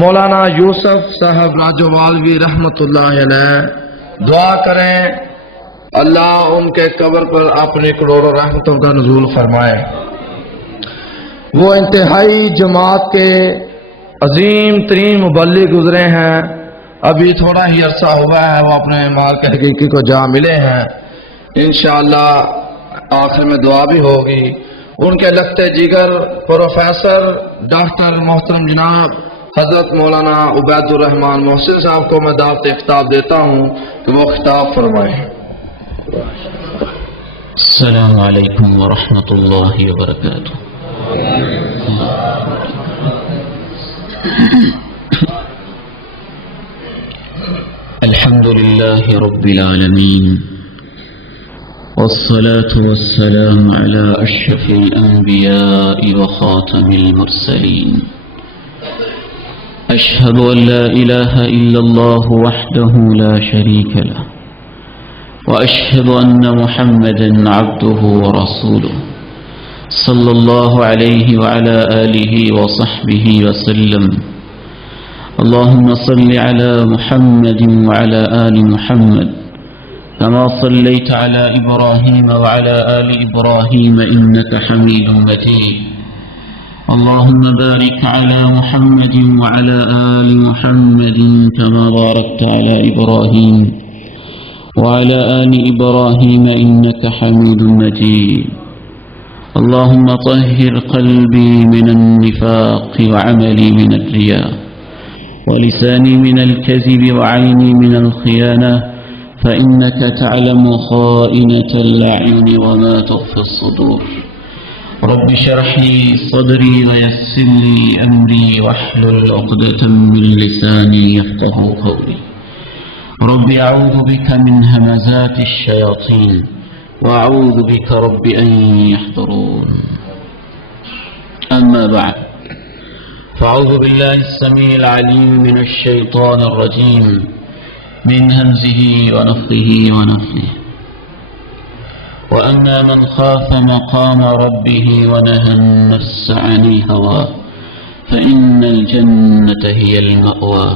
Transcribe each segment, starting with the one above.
مولانا یوسف صاحب راجوالوی رحمۃ اللہ علیہ دعا کریں اللہ ان کے قبر پر اپنی کروڑوں رحمتوں کا نزول فرمائے۔ وہ انتہائی جماعت کے عظیم ترین مبلغ گزرے ہیں، ابھی تھوڑا ہی عرصہ ہوا ہے وہ اپنے مال کے حقیقی کو جا ملے ہیں، انشاءاللہ آخر میں دعا بھی ہوگی۔ ان کے لگتے جگر پروفیسر ڈاکٹر محترم جناب حضرت مولانا عبید الرحمان محسن صاحب کو میں دعوت خطاب دیتا ہوں کہ وہ خطاب فرمائیں۔ السلام علیکم ورحمۃ اللہ وبرکاتہ۔ الحمد للہ رب العالمین والصلاة والسلام على أشرف الأنبياء وخاتم المرسلين أشهد أن لا إله إلا الله وحده لا شريك له وأشهد أن محمدا عبده ورسوله صلى الله عليه وعلى آله وصحبه وسلم اللهم صل على محمد وعلى آل محمد كما صليت على إبراهيم وعلى آل إبراهيم إنك حميد مجيد اللهم بارك على محمد وعلى آل محمد كما باركت على إبراهيم وعلى آل إبراهيم إنك حميد مجيد اللهم طهر قلبي من النفاق وعملي من الرياء ولساني من الكذب وعيني من الخيانة فإنك تعلم خائنة الأعين وما تخفي الصدور رب اشرح لي صدري ويسر لي أمري واحلل عقدة من لساني يفقهوا قولي رب أعوذ بك من همزات الشياطين وأعوذ بك رب أن يحضرون أما بعد فأعوذ بالله السميع العليم من الشيطان الرجيم من همزه ونفخه ونفثه وأما من خاف مقام ربه ونهى النفس عن الهوى فإن الجنة هي المأوى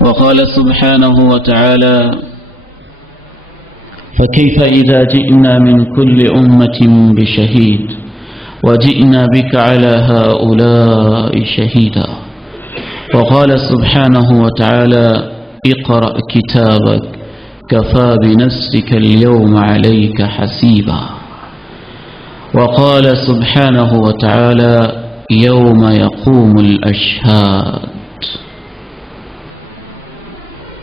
وقال سبحانه وتعالى فكيف إذا جئنا من كل أمة بشهيد وجئنا بك على هؤلاء شهيدا وقال سبحانه وتعالى اقرأ كتابك كفى بنفسك اليوم عليك حسيبا وقال سبحانه وتعالى يوم يقوم الأشهاد۔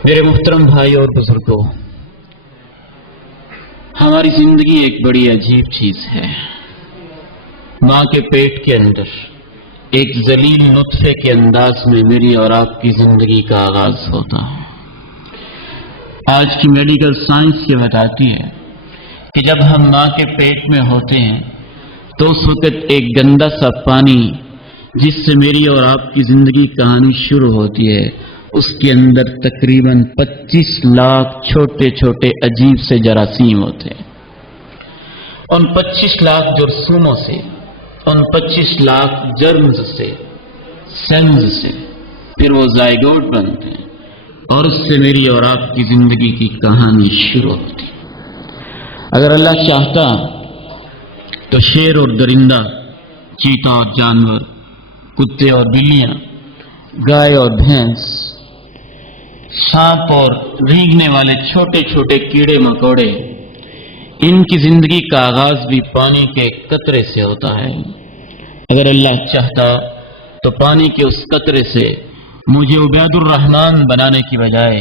میرے محترم بھائی اور بزرگوں، ہماری زندگی ایک بڑی عجیب چیز ہے۔ ماں کے پیٹ کے اندر ایک ذلیل نطفے کے انداز میں میری اور آپ کی زندگی کا آغاز ہوتا ہے۔ آج کی میڈیکل سائنس یہ بتاتی ہے کہ جب ہم ماں کے پیٹ میں ہوتے ہیں تو اس وقت ایک گندا سا پانی جس سے میری اور آپ کی زندگی کہانی شروع ہوتی ہے، اس کے اندر تقریباً 25 لاکھ چھوٹے چھوٹے عجیب سے جراثیم ہوتے ہیں۔ ان 25 لاکھ جرثوموں سے، ان 25 لاکھ جرمز سے، سیلز سے پھر وہ زائگوٹ بنتے ہیں اور اس سے میری اور آپ کی زندگی کی کہانی شروع ہوتی ہے۔ اگر اللہ چاہتا تو شیر اور درندہ، چیتا اور جانور، کتے اور بلیاں، گائے اور بھینس، سانپ اور رینگنے والے چھوٹے چھوٹے کیڑے مکوڑے، ان کی زندگی کا آغاز بھی پانی کے قطرے سے ہوتا ہے۔ اگر اللہ چاہتا تو پانی کے اس قطرے سے مجھے عبید الرحمان بنانے کی بجائے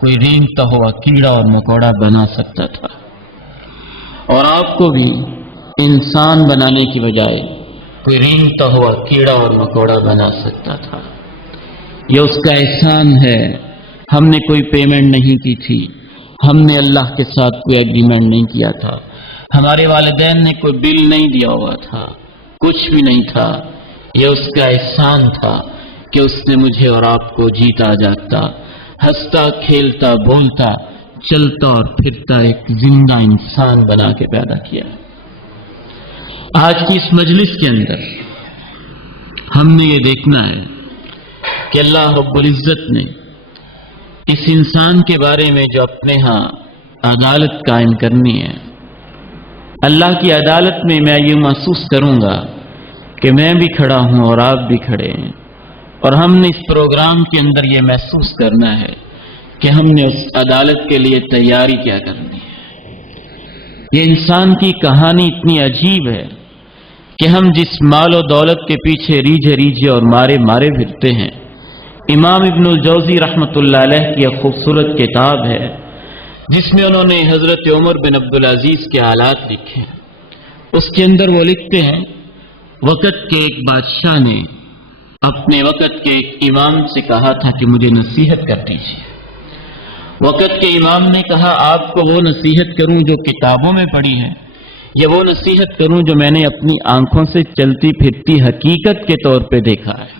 کوئی رینگتا ہوا کیڑا اور مکوڑا بنا سکتا تھا، اور آپ کو بھی انسان بنانے کی بجائے کوئی رینگتا ہوا کیڑا اور مکوڑا بنا سکتا تھا۔ یہ اس کا احسان ہے، ہم نے کوئی پیمنٹ نہیں کی تھی، ہم نے اللہ کے ساتھ کوئی ایگریمنٹ نہیں کیا تھا، ہمارے والدین نے کوئی بل نہیں دیا ہوا تھا، کچھ بھی نہیں تھا۔ یہ اس کا احسان تھا کہ اس نے مجھے اور آپ کو جیتا جاگتا، ہنستا کھیلتا بولتا چلتا اور پھرتا ایک زندہ انسان بنا کے پیدا کیا۔ آج کی اس مجلس کے اندر ہم نے یہ دیکھنا ہے کہ اللہ رب العزت نے اس انسان کے بارے میں جو اپنے ہاں عدالت قائم کرنی ہے، اللہ کی عدالت میں میں یہ محسوس کروں گا کہ میں بھی کھڑا ہوں اور آپ بھی کھڑے ہیں، اور ہم نے اس پروگرام کے اندر یہ محسوس کرنا ہے کہ ہم نے اس عدالت کے لیے تیاری کیا کرنی ہے۔ یہ انسان کی کہانی اتنی عجیب ہے کہ ہم جس مال و دولت کے پیچھے ریجھے ریجھے اور مارے مارے پھرتے ہیں، امام ابن الجوزی رحمۃ اللہ علیہ کی ایک خوبصورت کتاب ہے جس میں انہوں نے حضرت عمر بن عبدالعزیز کے حالات لکھے ہیں۔ اس کے اندر وہ لکھتے ہیں، وقت کے ایک بادشاہ نے اپنے وقت کے ایک امام سے کہا تھا کہ مجھے نصیحت کر دیجیے۔ وقت کے امام نے کہا، آپ کو وہ نصیحت کروں جو کتابوں میں پڑھی ہے، یا وہ نصیحت کروں جو میں نے اپنی آنکھوں سے چلتی پھرتی حقیقت کے طور پہ دیکھا ہے؟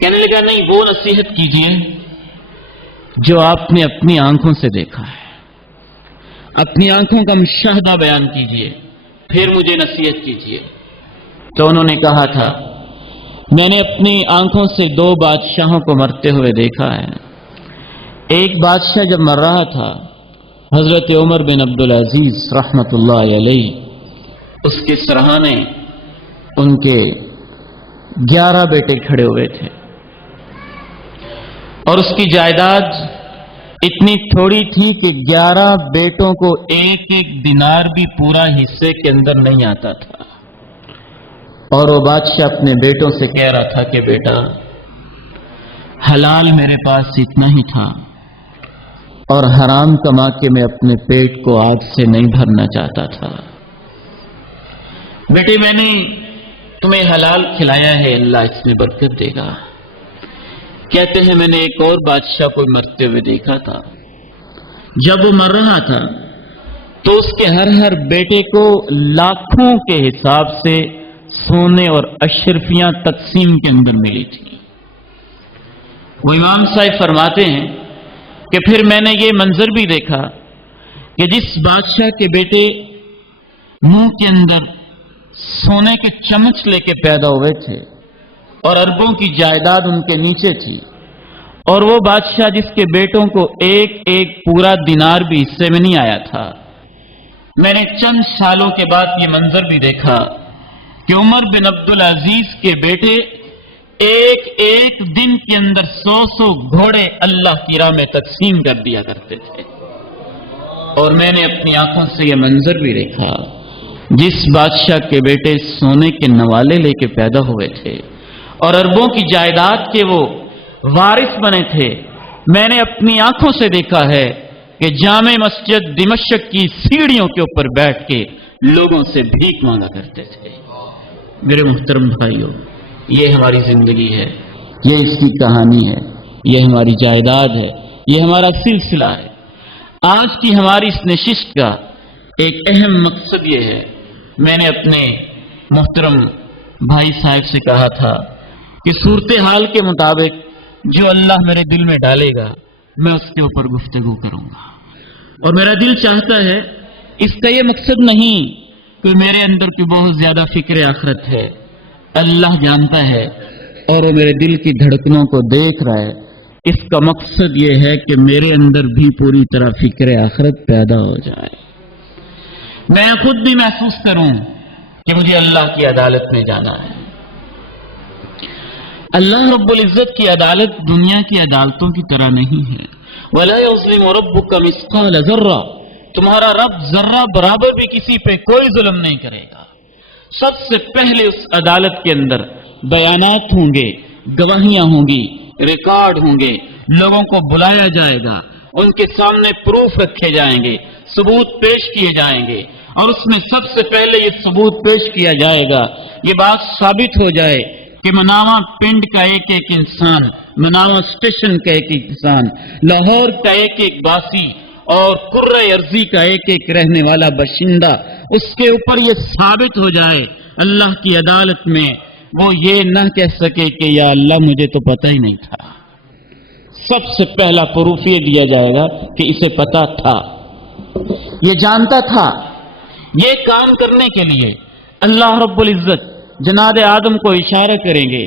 کہنے لگا، نہیں، وہ نصیحت کیجیے جو آپ نے اپنی آنکھوں سے دیکھا ہے، اپنی آنکھوں کا مشاہدہ بیان کیجیے، پھر مجھے نصیحت کیجیے۔ تو انہوں نے کہا تھا، میں نے اپنی آنکھوں سے 2 بادشاہوں کو مرتے ہوئے دیکھا ہے۔ ایک بادشاہ جب مر رہا تھا، حضرت عمر بن عبدالعزیز رحمۃ اللہ علیہ، اس کے سرہانے ان کے 11 بیٹے کھڑے ہوئے تھے، اور اس کی جائیداد اتنی تھوڑی تھی کہ 11 بیٹوں کو ایک ایک دینار بھی پورا حصے کے اندر نہیں آتا تھا، اور وہ بادشاہ اپنے بیٹوں سے کہہ رہا تھا کہ بیٹا، حلال میرے پاس اتنا ہی تھا، اور حرام کما کے میں اپنے پیٹ کو آگ سے نہیں بھرنا چاہتا تھا۔ بیٹے، میں نے تمہیں حلال کھلایا ہے، اللہ اس میں برکت دے گا۔ کہتے ہیں میں نے ایک اور بادشاہ کو مرتے ہوئے دیکھا تھا، جب وہ مر رہا تھا تو اس کے ہر بیٹے کو لاکھوں کے حساب سے سونے اور اشرفیاں تقسیم کے اندر ملی تھی۔ وہ امام صاحب فرماتے ہیں کہ پھر میں نے یہ منظر بھی دیکھا کہ جس بادشاہ کے بیٹے منہ کے اندر سونے کے چمچ لے کے پیدا ہوئے تھے اور اربوں کی جائیداد ان کے نیچے تھی، اور وہ بادشاہ جس کے بیٹوں کو ایک ایک پورا دینار بھی حصے میں نہیں آیا تھا، میں نے چند سالوں کے بعد یہ منظر بھی دیکھا کہ عمر بن عبدالعزیز کے بیٹے ایک ایک دن کے اندر 100 گھوڑے اللہ کی راہ میں تقسیم کر دیا کرتے تھے۔ اور میں نے اپنی آنکھوں سے یہ منظر بھی دیکھا، جس بادشاہ کے بیٹے سونے کے نوالے لے کے پیدا ہوئے تھے اور اربوں کی جائیداد کے وہ وارث بنے تھے، میں نے اپنی آنکھوں سے دیکھا ہے کہ جامع مسجد دمشق کی سیڑھیوں کے اوپر بیٹھ کے لوگوں سے بھیک مانگا کرتے تھے۔ میرے محترم بھائیوں، یہ ہماری زندگی ہے، یہ اس کی کہانی ہے، یہ ہماری جائیداد ہے، یہ ہمارا سلسلہ ہے۔ آج کی ہماری اس نشست کا ایک اہم مقصد یہ ہے، میں نے اپنے محترم بھائی صاحب سے کہا تھا کہ صورتحال کے مطابق جو اللہ میرے دل میں ڈالے گا میں اس کے اوپر گفتگو کروں گا، اور میرا دل چاہتا ہے، اس کا یہ مقصد نہیں کہ میرے اندر کوئی بہت زیادہ فکر آخرت ہے، اللہ جانتا ہے اور وہ میرے دل کی دھڑکنوں کو دیکھ رہا ہے۔ اس کا مقصد یہ ہے کہ میرے اندر بھی پوری طرح فکر آخرت پیدا ہو جائے، میں خود بھی محسوس کروں کہ مجھے اللہ کی عدالت میں جانا ہے۔ اللہ رب العزت کی عدالت دنیا کی عدالتوں کی طرح نہیں ہے۔ وَلَا يَظْلِمُ رَبُّكَ مِثْقَالَ ذَرَّةٍ، تمہارا رب ذرہ برابر بھی کسی پہ کوئی ظلم نہیں کرے گا۔ سب سے پہلے اس عدالت کے اندر بیانات ہوں گے، گواہیاں ہوں گی، ریکارڈ ہوں گے، لوگوں کو بلایا جائے گا، ان کے سامنے پروف رکھے جائیں گے، ثبوت پیش کیے جائیں گے، اور اس میں سب سے پہلے یہ ثبوت پیش کیا جائے گا، یہ بات ثابت ہو جائے کہ مناوا پنڈ کا ایک ایک انسان، مناوا اسٹیشن کا ایک ایک انسان، لاہور کا ایک ایک باسی اور کرۂ ارضی کا ایک ایک رہنے والا باشندہ، اس کے اوپر یہ ثابت ہو جائے اللہ کی عدالت میں، وہ یہ نہ کہہ سکے کہ یا اللہ مجھے تو پتہ ہی نہیں تھا۔ سب سے پہلا پروف یہ دیا جائے گا کہ اسے پتہ تھا، یہ جانتا تھا۔ یہ کام کرنے کے لیے اللہ رب العزت جناب آدم کو اشارہ کریں گے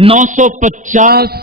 950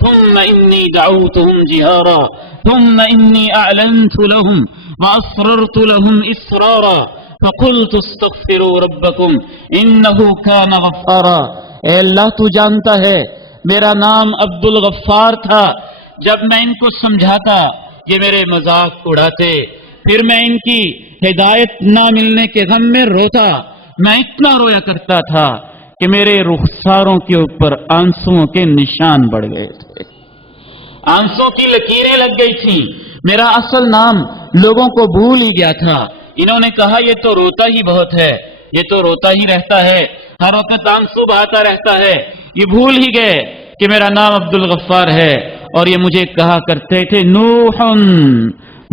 ثم إني دعوتهم جهارا ثم إني أعلنت لهم وأسررت لهم إسرارا فقلت استغفروا ربكم إنه كان غفارا۔ اے اللہ تو جانتا ہے میرا نام عبدل غفار تھا، جب میں ان کو سمجھاتا یہ میرے مذاق اڑاتے، پھر میں ان کی ہدایت نہ ملنے کے غم میں روتا، میں اتنا رویا کرتا تھا کہ میرے رخساروں کے اوپر آنسوؤں کے نشان بڑھ گئے تھے، آنسوں کی لکیریں لگ گئی تھیں، میرا اصل نام لوگوں کو بھول ہی گیا تھا۔ انہوں نے کہا یہ تو روتا ہی بہت ہے، یہ تو روتا ہی رہتا ہے، ہر وقت آنسو بہاتا رہتا ہے، یہ بھول ہی گئے کہ میرا نام عبدالغفار ہے، اور یہ مجھے کہا کرتے تھے نوح،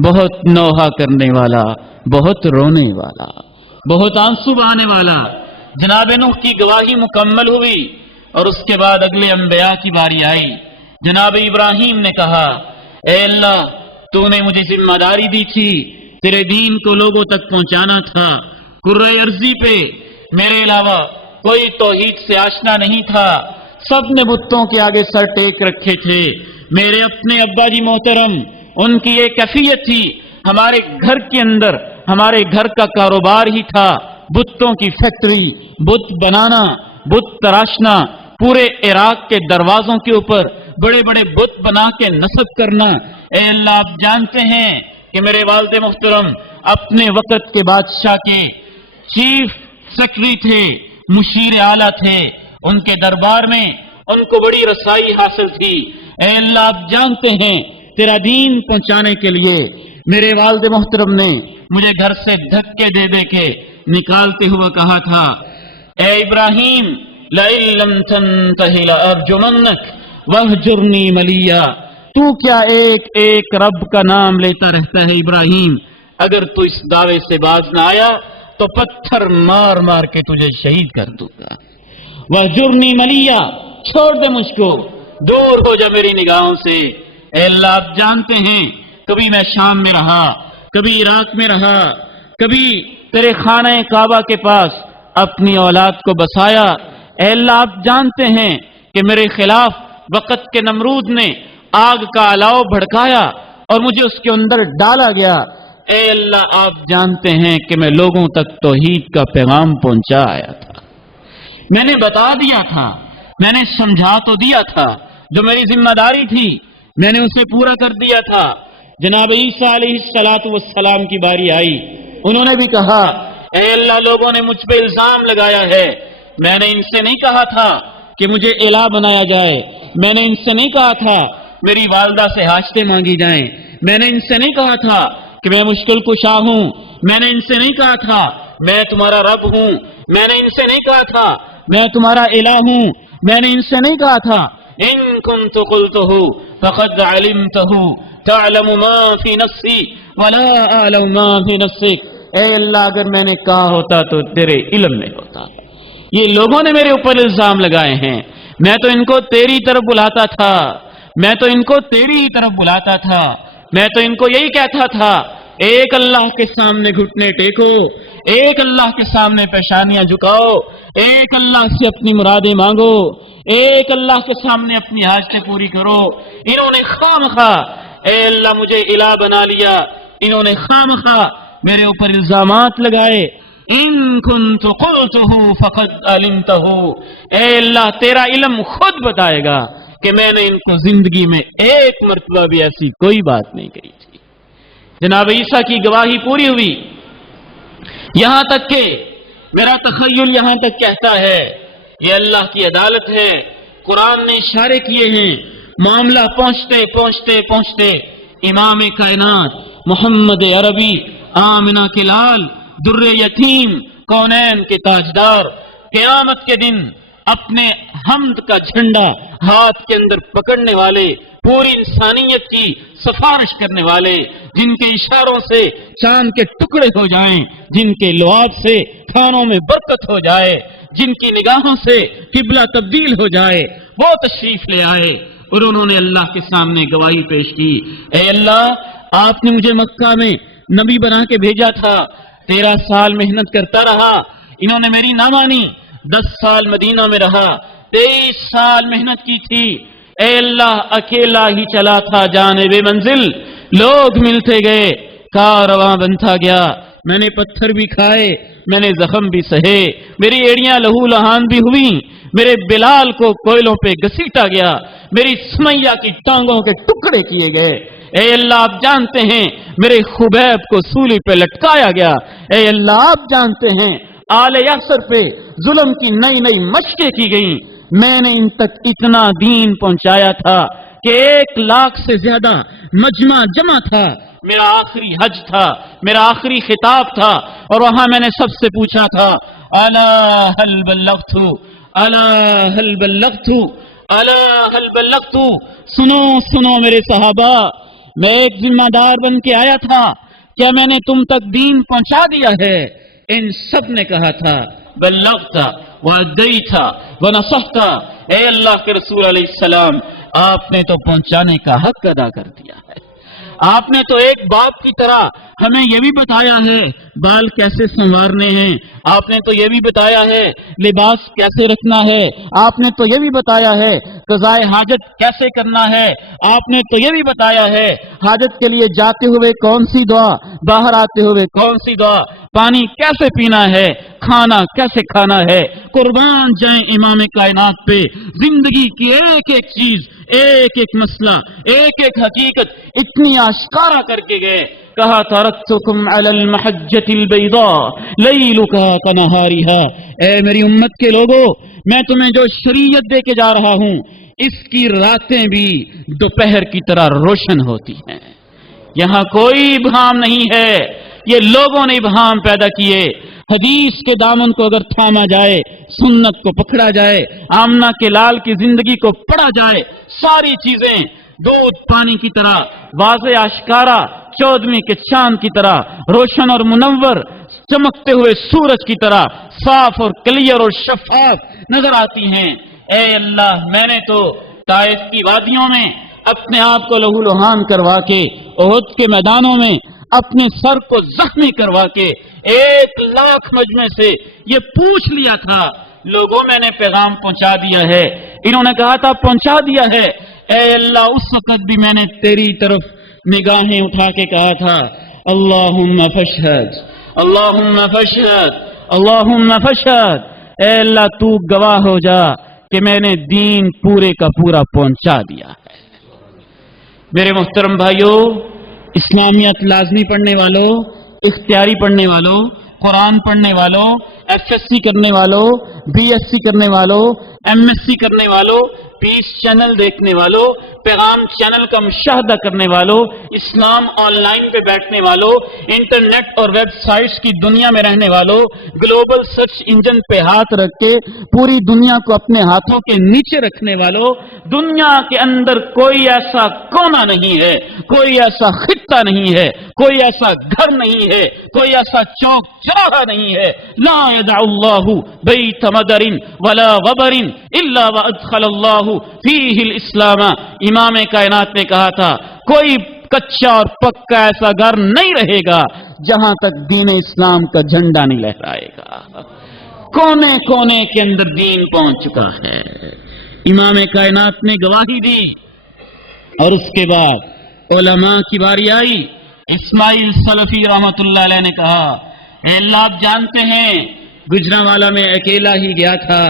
بہت نوحہ کرنے والا، بہت رونے والا، بہت آنسو بہانے والا۔ جناب نوح کی گواہی مکمل ہوئی اور اس کے بعد اگلے انبیاء کی باری آئی۔ جناب ابراہیم نے کہا، اے اللہ تو نے مجھے ذمہ داری دی تھی، تیرے دین کو لوگوں تک پہنچانا تھا، کرۂ ارضی پہ میرے علاوہ کوئی توحید سے آشنا نہیں تھا، سب نے بتوں کے آگے سر ٹیک رکھے تھے۔ میرے اپنے ابا جی محترم، ان کی ایک کیفیت تھی، ہمارے گھر کے اندر ہمارے گھر کا کاروبار ہی تھا بتوں کی فیکٹری، بت بنانا، بت تراشنا، پورے عراق کے دروازوں کے اوپر بڑے بڑے بت بنا کے نصب کرنا۔ اے اللہ آپ جانتے ہیں کہ میرے والد محترم اپنے وقت کے بادشاہ کے چیف سیکرٹری تھے، مشیر اعلیٰ تھے، ان کے دربار میں ان کو بڑی رسائی حاصل تھی۔ اے اللہ آپ جانتے ہیں تیرا دین پہنچانے کے لیے میرے والد محترم نے مجھے گھر سے دھکے دے دے کے نکالتے ہوئے کہا تھا، اے ابراہیم لئن لم تنتہ لأرجمنک وہجرنی ملیا، تو کیا ایک ایک رب کا نام لیتا رہتا ہے ابراہیم، اگر تو اس دعوے سے باز نہ آیا تو پتھر مار مار کے تجھے شہید کر دوں گا۔ وہجرنی ملیا، چھوڑ دے مجھ کو، دور ہو جا میری نگاہوں سے۔ اے اللہ آپ جانتے ہیں کبھی میں شام میں رہا، کبھی عراق میں رہا، کبھی تیرے خانہ کعبہ کے پاس اپنی اولاد کو بسایا۔ اے اللہ آپ جانتے ہیں کہ میرے خلاف وقت کے نمرود نے آگ کا الاؤ بھڑکایا اور مجھے اس کے اندر ڈالا گیا۔ اے اللہ آپ جانتے ہیں کہ میں لوگوں تک توحید کا پیغام پہنچا آیا تھا، میں نے بتا دیا تھا، میں نے سمجھا تو دیا تھا، جو میری ذمہ داری تھی میں نے اسے پورا کر دیا تھا۔ جناب عیسیٰ علیہ السلام کی باری آئی، انہوں نے بھی کہا، اے اللہ لوگوں نے مجھ پہ الزام لگایا ہے، میں نے ان سے نہیں کہا تھا کہ مجھے الہ بنایا جائے، میں نے ان سے نہیں کہا تھا میری والدہ سے حاجتیں مانگی جائیں، میں نے ان سے نہیں کہا تھا کہ میں مشکل کشا ہوں، میں نے ان سے نہیں کہا تھا میں تمہارا رب ہوں، میں نے ان سے نہیں کہا تھا میں تمہارا الہ ہوں، میں نے ان سے نہیں کہا تھا ان کنت قلتہ فقد علمتہ تعلم ما فی نفسی ولا اعلم ما فی نفسک۔ اے اللہ اگر میں نے کہا ہوتا تو تیرے علم میں ہوتا۔ یہ لوگوں نے میرے اوپر الزام لگائے ہیں، میں تو ان کو تیری طرف بلاتا تھا، میں تو ان کو تیری ہی طرف بلاتا تھا، میں تو ان کو یہی کہتا تھا ایک اللہ کے سامنے گھٹنے ٹیکو، ایک اللہ کے سامنے پیشانیاں جھکاؤ، ایک اللہ سے اپنی مرادیں مانگو، ایک اللہ کے سامنے اپنی حاجتیں پوری کرو۔ انہوں نے خامخواہ اے اللہ مجھے الہ بنا لیا، انہوں نے خامخواہ میرے اوپر الزامات لگائے۔ ان کنت قلتہ فقد علمتہ، اے اللہ تیرا علم خود بتائے گا کہ میں نے ان کو زندگی میں ایک مرتبہ بھی ایسی کوئی بات نہیں کہی تھی۔ جناب عیسیٰ کی گواہی پوری ہوئی، یہاں تک کہ میرا تخیل یہاں تک کہتا ہے یہ اللہ کی عدالت ہے، قرآن نے اشارے کیے ہیں، معاملہ پہنچتے پہنچتے پہنچتے امام کائنات محمد عربی، آمنہ کے لال، در یتیم، کونین کے تاجدار، قیامت کے دن اپنے حمد کا جھنڈا ہاتھ کے اندر پکڑنے والے، پوری انسانیت کی سفارش کرنے والے، جن کے اشاروں سے چاند کے ٹکڑے ہو جائیں، جن کے لعاب سے کھانوں میں برکت ہو جائے، جن کی نگاہوں سے قبلہ تبدیل ہو جائے، وہ تشریف لے آئے اور انہوں نے اللہ کے سامنے گواہی پیش کی، اے اللہ آپ نے مجھے مکہ میں نبی بنا کے بھیجا تھا، 13 سال محنت کرتا رہا، انہوں نے میری نہ مانی، 10 سال مدینہ میں رہا، 23 سال محنت کی تھی، اے اللہ اکیلا ہی چلا تھا جانب منزل، لوگ ملتے گئے، کارواں بنتا گیا، میں نے پتھر بھی کھائے، میں نے زخم بھی سہے، میری ایڑیاں لہو لہان بھی ہوئیں، میرے بلال کو کوئلوں پہ گھسیٹا گیا، میری سمیہ کی ٹانگوں کے ٹکڑے کیے گئے، اے اللہ آپ جانتے ہیں میرے خبیب کو سولی پہ لٹکایا گیا، اے اللہ آپ جانتے ہیں آل یاسر پہ ظلم کی نئی نئی مشقیں کی گئیں، میں نے ان تک اتنا دین پہنچایا تھا کہ 1 لاکھ سے زیادہ مجمع جمع تھا، میرا آخری حج تھا، میرا آخری خطاب تھا، اور وہاں میں نے سب سے پوچھا تھا الا هل بلغت، الا هل بلغت، الا هل بلغت، سنو سنو میرے صحابہ، میں ایک ذمہ دار بن کے آیا تھا، کیا میں نے تم تک دین پہنچا دیا ہے؟ ان سب نے کہا تھا بلغت وادیت ونصحت، اے اللہ کے رسول علیہ السلام آپ نے تو پہنچانے کا حق ادا کر دیا ہے، آپ نے تو ایک باپ کی طرح ہمیں یہ بھی بتایا ہے بال کیسے سنوارنے ہیں، آپ نے تو یہ بھی بتایا ہے لباس کیسے رکھنا ہے، آپ نے تو یہ بھی بتایا ہے قضاء حاجت کیسے کرنا ہے، آپ نے تو یہ بھی بتایا ہے حاجت کے لیے جاتے ہوئے کون سی دعا، باہر آتے ہوئے کون سی دعا، پانی کیسے پینا ہے، کھانا کیسے کھانا ہے، قربان جائیں امام کائنات پہ، زندگی کی ایک ایک چیز، ایک ایک مسئلہ، ایک ایک حقیقت اتنی آشکارا کر کے گئے، کہا ترکتکم علی المحجۃ البیضاء لیلها کنہارها، اے میری امت کے لوگوں میں تمہیں جو شریعت دے کے جا رہا ہوں اس کی راتیں بھی دوپہر کی طرح روشن ہوتی ہیں، یہاں کوئی ابہام نہیں ہے، یہ لوگوں نے ابہام پیدا کیے، حدیث کے دامن کو اگر تھاما جائے، سنت کو پکڑا جائے، آمنہ کے لال کی زندگی کو پڑھا جائے، ساری چیزیں دودھ پانی کی طرح واضح آشکارا، 14ویں کے چاند کی طرح روشن اور منور، چمکتے ہوئے سورج کی طرح صاف اور کلیئر اور شفاف نظر آتی ہیں، اے اللہ میں نے تو طائف کی وادیوں میں اپنے آپ کو لہو لہان کروا کے، احد کے میدانوں میں اپنے سر کو زخمی کروا کے 1 لاکھ مجمع سے یہ پوچھ لیا تھا، لوگوں میں نے پیغام پہنچا دیا ہے، انہوں نے کہا تھا پہنچا دیا ہے، اے اللہ اس وقت بھی میں نے تیری طرف نگاہیں اٹھا کے کہا تھا اللہم فاشہد، اللہم فاشہد، اللہم فاشہد، اے اللہ تو گواہ ہو جا کہ میں نے دین پورے کا پورا پہنچا دیا ہے۔ میرے محترم بھائیوں، اسلامیت لازمی پڑھنے والوں، اختیاری پڑھنے والوں، قرآن پڑھنے والوں، ایف ایس سی کرنے والوں، بی ایس سی کرنے والوں، ایم ایس سی کرنے والوں، پیس چینل دیکھنے والوں، پیغام چینل کا مشاہدہ کرنے والوں، اسلام آن لائن پہ بیٹھنے والوں، انٹرنیٹ اور ویب سائٹس کی دنیا میں رہنے والوں، گلوبل سرچ انجن پہ ہاتھ رکھ کے پوری دنیا کو اپنے ہاتھوں کے نیچے رکھنے والوں، دنیا کے اندر کوئی ایسا کونا نہیں ہے، کوئی ایسا خطہ نہیں ہے، کوئی ایسا گھر نہیں ہے، کوئی ایسا چوک چوراہا نہیں ہے، لا يدع اللہ بیت مدر ولا وبر الا وادخل اللہ فیہ الاسلام، امام کائنات نے کہا تھا کوئی کچا اور پکا ایسا گھر نہیں رہے گا جہاں تک دین اسلام کا جھنڈا نہیں لہرائے گا، کونے کونے کے اندر دین پہنچ چکا ہے، امام کائنات نے گواہی دی، اور اس کے بعد علماء کی باری آئی، اسماعیل سلفی رحمت اللہ علیہ نے کہا اے اللہ آپ جانتے ہیں گجرانوالا میں اکیلا ہی گیا تھا،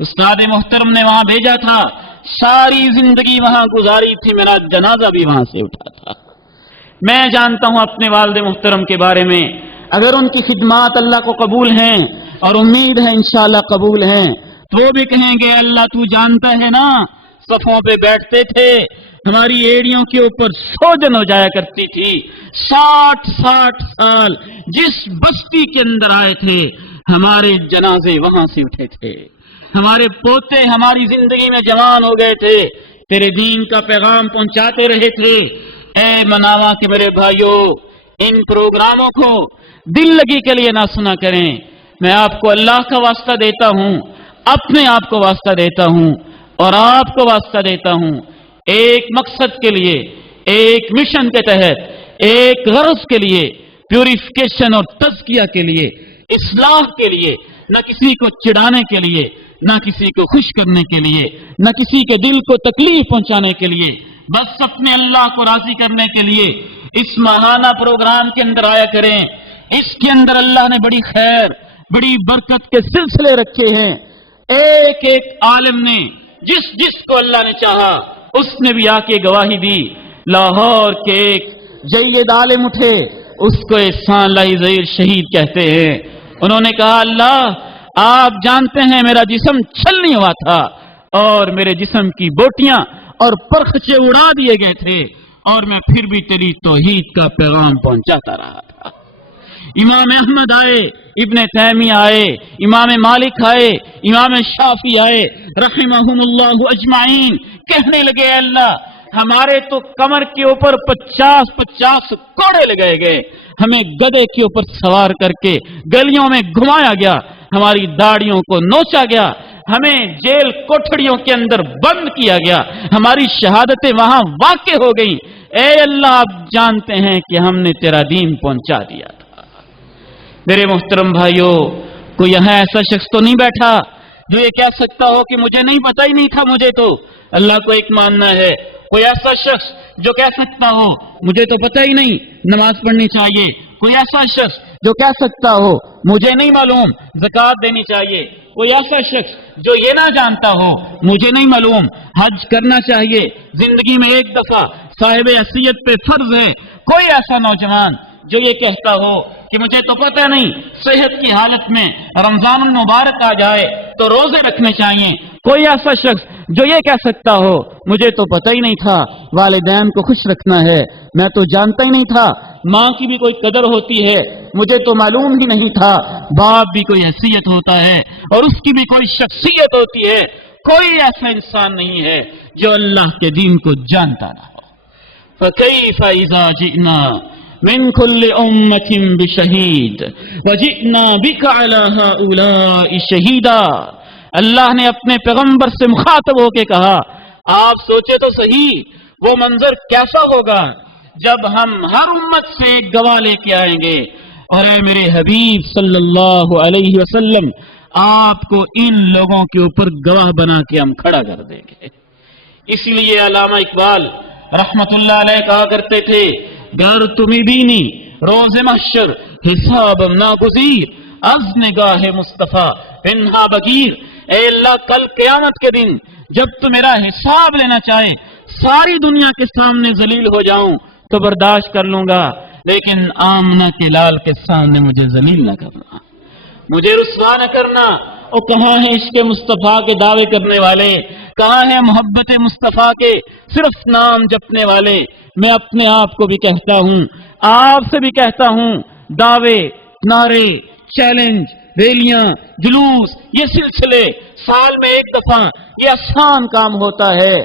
استاد محترم نے وہاں بھیجا تھا، ساری زندگی وہاں گزاری تھی، میرا جنازہ بھی وہاں سے اٹھا تھا۔ میں جانتا ہوں اپنے والد محترم کے بارے میں، اگر ان کی خدمات اللہ کو قبول ہیں اور امید ہے انشاءاللہ قبول ہیں تو وہ بھی کہیں گے اللہ تو جانتا ہے نا، صفوں پہ بیٹھتے تھے، ہماری ایڑیوں کے اوپر سوجن ہو جایا کرتی تھی، 60 سال جس بستی کے اندر آئے تھے ہمارے جنازے وہاں سے اٹھے تھے، ہمارے پوتے ہماری زندگی میں جوان ہو گئے تھے، تیرے دین کا پیغام پہنچاتے رہے تھے۔ اے مناوا کے میرے بھائیوں، ان پروگراموں کو دل لگی کے لیے نہ سنا کریں، میں آپ کو اللہ کا واسطہ دیتا ہوں، اپنے آپ کو واسطہ دیتا ہوں اور آپ کو واسطہ دیتا ہوں، ایک مقصد کے لیے، ایک مشن کے تحت، ایک غرض کے لیے، پیوریفیکیشن اور تزکیہ کے لیے، اصلاح کے لیے، نہ کسی کو چڑھانے کے لیے، نہ کسی کو خوش کرنے کے لیے، نہ کسی کے دل کو تکلیف پہنچانے کے لیے، بس اپنے اللہ کو راضی کرنے کے لیے اس ماہانہ پروگرام کے اندر آیا کریں۔ اس کے اندر اللہ نے بڑی خیر، بڑی برکت کے سلسلے رکھے ہیں۔ ایک ایک عالم نے جس کو اللہ نے چاہا اس نے بھی آ کے گواہی دی۔ لاہور کے ایک جید عالم اٹھے، اس کو احسان لائی ظہیر شہید کہتے ہیں، انہوں نے کہا اللہ آپ جانتے ہیں میرا جسم چھلنی ہوا تھا اور میرے جسم کی بوٹیاں اور پرخچے اڑا دیے گئے تھے اور میں پھر بھی تیری توحید کا پیغام پہنچاتا رہا تھا۔ امام احمد آئے، ابن تیمیہ آئے، امام مالک آئے، امام شافعی آئے رحمہم اللہ اجمعین، کہنے لگے اے اللہ ہمارے تو کمر کے اوپر 50 کوڑے لگائے گئے، ہمیں گدھے کے اوپر سوار کر کے گلیوں میں گھمایا گیا، ہماری داڑھیوں کو نوچا گیا، ہمیں جیل کوٹھڑیوں کے اندر بند کیا گیا، ہماری شہادتیں وہاں واقع ہو گئیں، اے اللہ آپ جانتے ہیں کہ ہم نے تیرا دین پہنچا دیا تھا۔ میرے محترم بھائیوں، کوئی یہاں ایسا شخص تو نہیں بیٹھا جو یہ کہہ سکتا ہو کہ مجھے نہیں پتہ ہی نہیں تھا، مجھے تو اللہ کو ایک ماننا ہے۔ کوئی ایسا شخص جو کہہ سکتا ہو مجھے تو پتہ ہی نہیں نماز پڑھنی چاہیے، کوئی ایسا شخص جو کہہ سکتا ہو مجھے نہیں معلوم زکوٰۃ دینی چاہیے، کوئی ایسا شخص جو یہ نہ جانتا ہو مجھے نہیں معلوم حج کرنا چاہیے، زندگی میں ایک دفعہ صاحب حیثیت پہ فرض ہے، کوئی ایسا نوجوان جو یہ کہتا ہو کہ مجھے تو پتہ نہیں صحت کی حالت میں رمضان المبارک آ جائے تو روزے رکھنے چاہیے، کوئی ایسا شخص جو یہ کہہ سکتا ہو مجھے تو پتہ ہی نہیں تھا والدین کو خوش رکھنا ہے، میں تو جانتا ہی نہیں تھا ماں کی بھی کوئی قدر ہوتی ہے، مجھے تو معلوم ہی نہیں تھا باپ بھی کوئی حیثیت ہوتا ہے اور اس کی بھی کوئی شخصیت ہوتی ہے، کوئی ایسا انسان نہیں ہے جو اللہ کے دین کو جانتا نہ ہو۔ فَكَيْفَ إِذَا جِئْنَا مِنْ كُلِّ أُمَّةٍ بِشَهِيدٍ وَجِئْنَا بِكَ عَلَى هَؤُلَاءِ شَهِيدًا۔ اللہ نے اپنے پیغمبر سے مخاطب ہو کے کہا آپ سوچے تو صحیح وہ منظر کیسا ہوگا جب ہم ہر امت سے ایک گواہ لے کے آئیں گے، اور اے میرے حبیب صلی اللہ علیہ وسلم آپ کو ان لوگوں کے اوپر گواہ بنا کے ہم کھڑا کر دیں گے۔ اسی لیے علامہ اقبال رحمت اللہ علیہ کہا کرتے تھے گر تمہیں بینی روز محشر حساب ناگزیر از نگاہ مصطفیٰ پنہا بگیر۔ اے اللہ کل قیامت کے دن جب تو میرا حساب لینا چاہے ساری دنیا کے سامنے ذلیل ہو جاؤں تو برداشت کر لوں گا، لیکن آمنہ کے لال کے سامنے مجھے ذلیل نہ کرنا، مجھے رسوا نہ کرنا۔ اور کہاں ہیں عشق مصطفیٰ کے دعوے کرنے والے، کہاں ہیں محبت مصطفیٰ کے صرف نام جپنے والے؟ میں اپنے آپ کو بھی کہتا ہوں، آپ سے بھی کہتا ہوں، دعوے، نعرے، چیلنج، ریلیاں، جلوس، یہ سلسلے سال میں ایک دفعہ، یہ آسان کام ہوتا ہے۔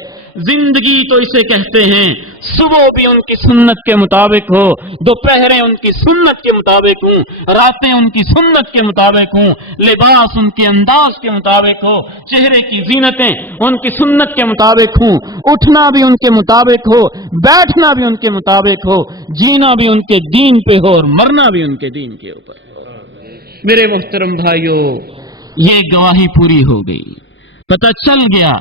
زندگی تو اسے کہتے ہیں صبح بھی ان کی سنت کے مطابق ہو، دوپہریں ان کی سنت کے مطابق ہوں، راتیں ان کی سنت کے مطابق ہوں، لباس ان کے انداز کے مطابق ہو، چہرے کی زینتیں ان کی سنت کے مطابق ہوں، اٹھنا بھی ان کے مطابق ہو، بیٹھنا بھی ان کے مطابق ہو، جینا بھی ان کے دین پہ ہو اور مرنا بھی ان کے دین کے اوپر ہو۔ میرے محترم بھائیوں، یہ گواہی پوری ہو گئی، پتہ چل گیا،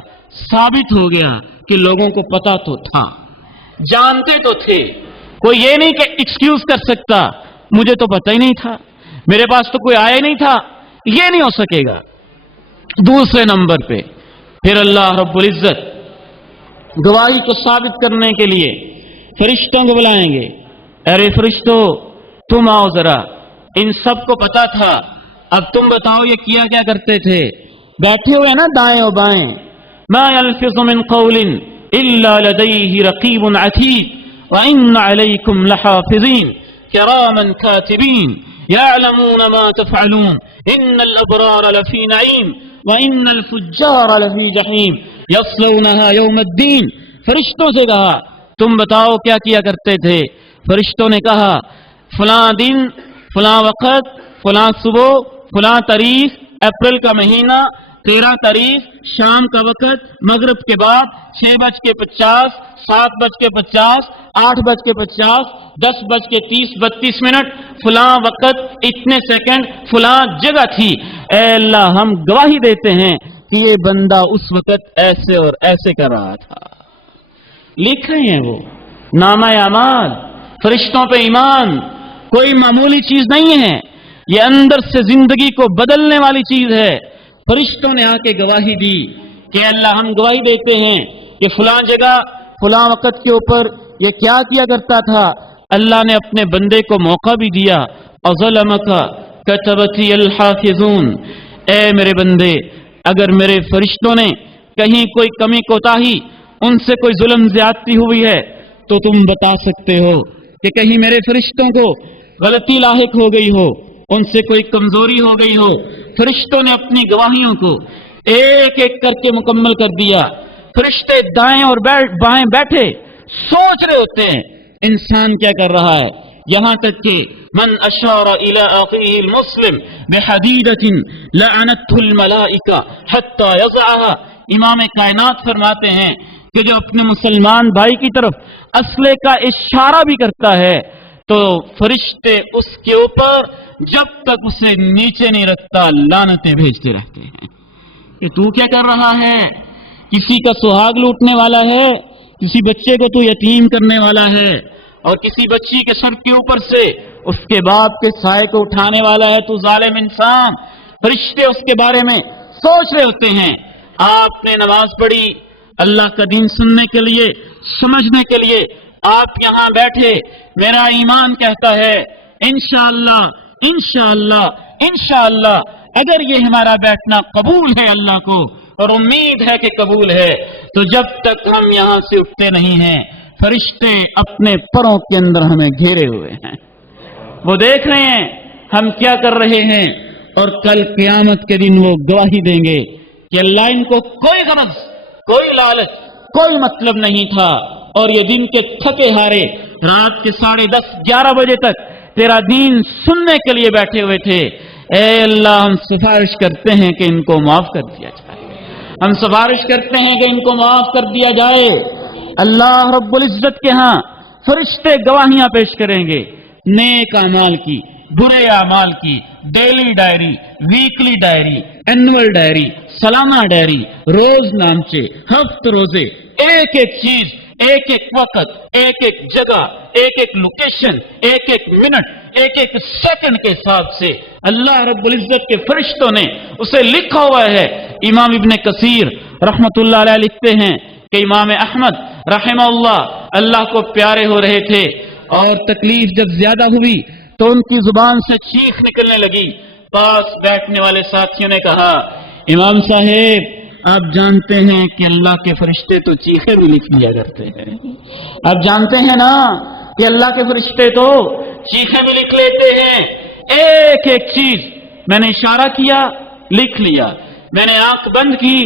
ثابت ہو گیا کہ لوگوں کو پتا تو تھا، جانتے تو تھے، کوئی یہ نہیں کہ ایکسکیوز کر سکتا مجھے تو پتہ ہی نہیں تھا، میرے پاس تو کوئی آیا نہیں تھا، یہ نہیں ہو سکے گا۔ دوسرے نمبر پہ پھر اللہ رب العزت گواہی کو ثابت کرنے کے لیے فرشتوں کو بلائیں گے، ارے فرشتوں تم آؤ ذرا، ان سب کو پتا تھا، اب تم بتاؤ یہ کیا کیا کرتے تھے؟ بیٹھے ہوئے نا دائیں اور بائیں، ما يلفظ من قول الا لديه رقيب عتيد وان عليكم لحافظين كراما كاتبين يعلمون ما تفعلون ان الابرار لفي نعيم وان الفجار لفي جحيم يصلونها يوم الدين۔ فرشتوں سے کہا تم بتاؤ کیا کیا کرتے تھے؟ فرشتوں نے کہا فلاں دن، فلاں وقت، فلاں صبح، فلاں تاریخ، اپریل کا مہینہ، 13 تاریخ، شام کا وقت، مغرب کے بعد 6:50، 7:50، 8:50، 10:30-32 فلاں وقت، اتنے سیکنڈ، فلاں جگہ تھی۔ اے اللہ ہم گواہی دیتے ہیں کہ یہ بندہ اس وقت ایسے اور ایسے کر رہا تھا۔ لکھ رہے ہیں وہ نامہ اعمال۔ فرشتوں پہ ایمان کوئی معمولی چیز نہیں ہے، یہ اندر سے زندگی کو بدلنے والی چیز ہے۔ فرشتوں نے آ کے گواہی دی کہ اللہ ہم گواہی دیتے ہیں کہ فلاں جگہ فلاں وقت کے اوپر یہ کیا کیا کرتا تھا۔ اللہ نے اپنے بندے کو موقع بھی دیا، اظلمک کتبتی الحافظون، اے میرے بندے اگر میرے فرشتوں نے کہیں کوئی کمی کوتاہی، ان سے کوئی ظلم زیادتی ہوئی ہے تو تم بتا سکتے ہو کہ کہیں میرے فرشتوں کو غلطی لاحق ہو گئی ہو، ان سے کوئی کمزوری ہو گئی ہو۔ فرشتوں نے اپنی گواہیوں کو ایک ایک کر کے مکمل کر دیا۔ فرشتے دائیں اور بائیں بیٹھے سوچ رہے ہوتے ہیں انسان کیا کر رہا ہے، یہاں تک کہ من اشار الى اخیہ المسلم بحدیدۃ لعنته الملائکہ حتی یضعها، امام کائنات فرماتے ہیں کہ جو اپنے مسلمان بھائی کی طرف اسلحے کا اشارہ بھی کرتا ہے تو فرشتے اس کے اوپر جب تک اسے نیچے نہیں رکھتا لعنتیں بھیجتے رہتے ہیں کہ تو کیا کر رہا ہے، کسی کا سہاگ لوٹنے والا ہے، کسی بچے کو تو یتیم کرنے والا ہے، اور کسی بچی کے سر کے اوپر سے اس کے باپ کے سائے کو اٹھانے والا ہے، تو ظالم انسان۔ فرشتے اس کے بارے میں سوچ رہے ہوتے ہیں۔ آپ نے نماز پڑھی اللہ کا دین سننے کے لیے، سمجھنے کے لیے، آپ یہاں بیٹھے، میرا ایمان کہتا ہے انشاءاللہ انشاءاللہ انشاءاللہ اگر یہ ہمارا بیٹھنا قبول ہے اللہ کو، اور امید ہے کہ قبول ہے، تو جب تک ہم یہاں سے اٹھتے نہیں ہیں فرشتے اپنے پروں کے اندر ہمیں گھیرے ہوئے ہیں، وہ دیکھ رہے ہیں ہم کیا کر رہے ہیں، اور کل قیامت کے دن وہ گواہی دیں گے کہ اللہ ان کو کوئی غرض، کوئی لالچ، کوئی مطلب نہیں تھا، اور یہ دن کے تھکے ہارے رات کے 10:30 11 بجے تک تیرا دین سننے کے لیے بیٹھے ہوئے تھے۔ اے اللہ ہم سفارش کرتے ہیں کہ ان کو معاف کر دیا جائے، ہم سفارش کرتے ہیں کہ ان کو معاف کر دیا جائے۔ اللہ رب العزت کے ہاں فرشتے گواہیاں پیش کریں گے، نیک اعمال کی، برے اعمال کی، daily diary, weekly diary, annual diary, سالانہ ڈائری، روز نامچے، ہفت روزے، ایک ایک چیز، ایک ایک وقت، ایک ایک جگہ، ایک ایک لوکیشن، ایک ایک منٹ، ایک ایک سیکنڈ کے حساب سے اللہ رب العزت کے فرشتوں نے اسے لکھا ہوا ہے۔ امام ابن کثیر رحمت اللہ علیہ لکھتے ہیں کہ امام احمد رحمہ اللہ کو پیارے ہو رہے تھے، اور تکلیف جب زیادہ ہوئی تو ان کی زبان سے چیخ نکلنے لگی۔ پاس بیٹھنے والے ساتھیوں نے کہا امام صاحب آپ جانتے ہیں کہ اللہ کے فرشتے تو چیخیں بھی لکھ لیا کرتے ہیں، آپ جانتے ہیں نا کہ اللہ کے فرشتے تو چیخیں بھی لکھ لیتے ہیں۔ ایک ایک چیز میں نے اشارہ کیا لکھ لیا، میں نے آنکھ بند کی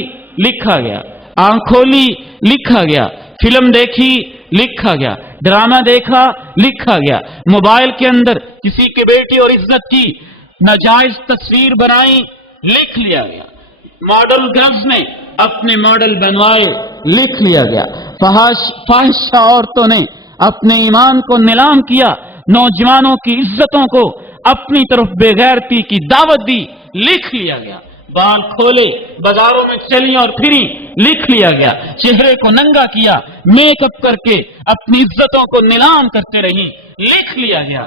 لکھا گیا، آنکھ کھولی لکھا گیا، فلم دیکھی لکھا گیا، ڈرامہ دیکھا لکھا گیا، موبائل کے اندر کسی کی بیٹی اور عزت کی ناجائز تصویر بنائی لکھ لیا گیا، ماڈل گرلز نے اپنے ماڈل بنوائے لکھ لیا گیا، فاحشہ عورتوں نے اپنے ایمان کو نیلام کیا، نوجوانوں کی عزتوں کو اپنی طرف بے غیرتی کی دعوت دی لکھ لیا گیا، بال کھولے بازاروں میں چلی اور پھری لکھ لیا گیا، چہرے کو ننگا کیا، میک اپ کر کے اپنی عزتوں کو نیلام کرتے رہی لکھ لیا گیا۔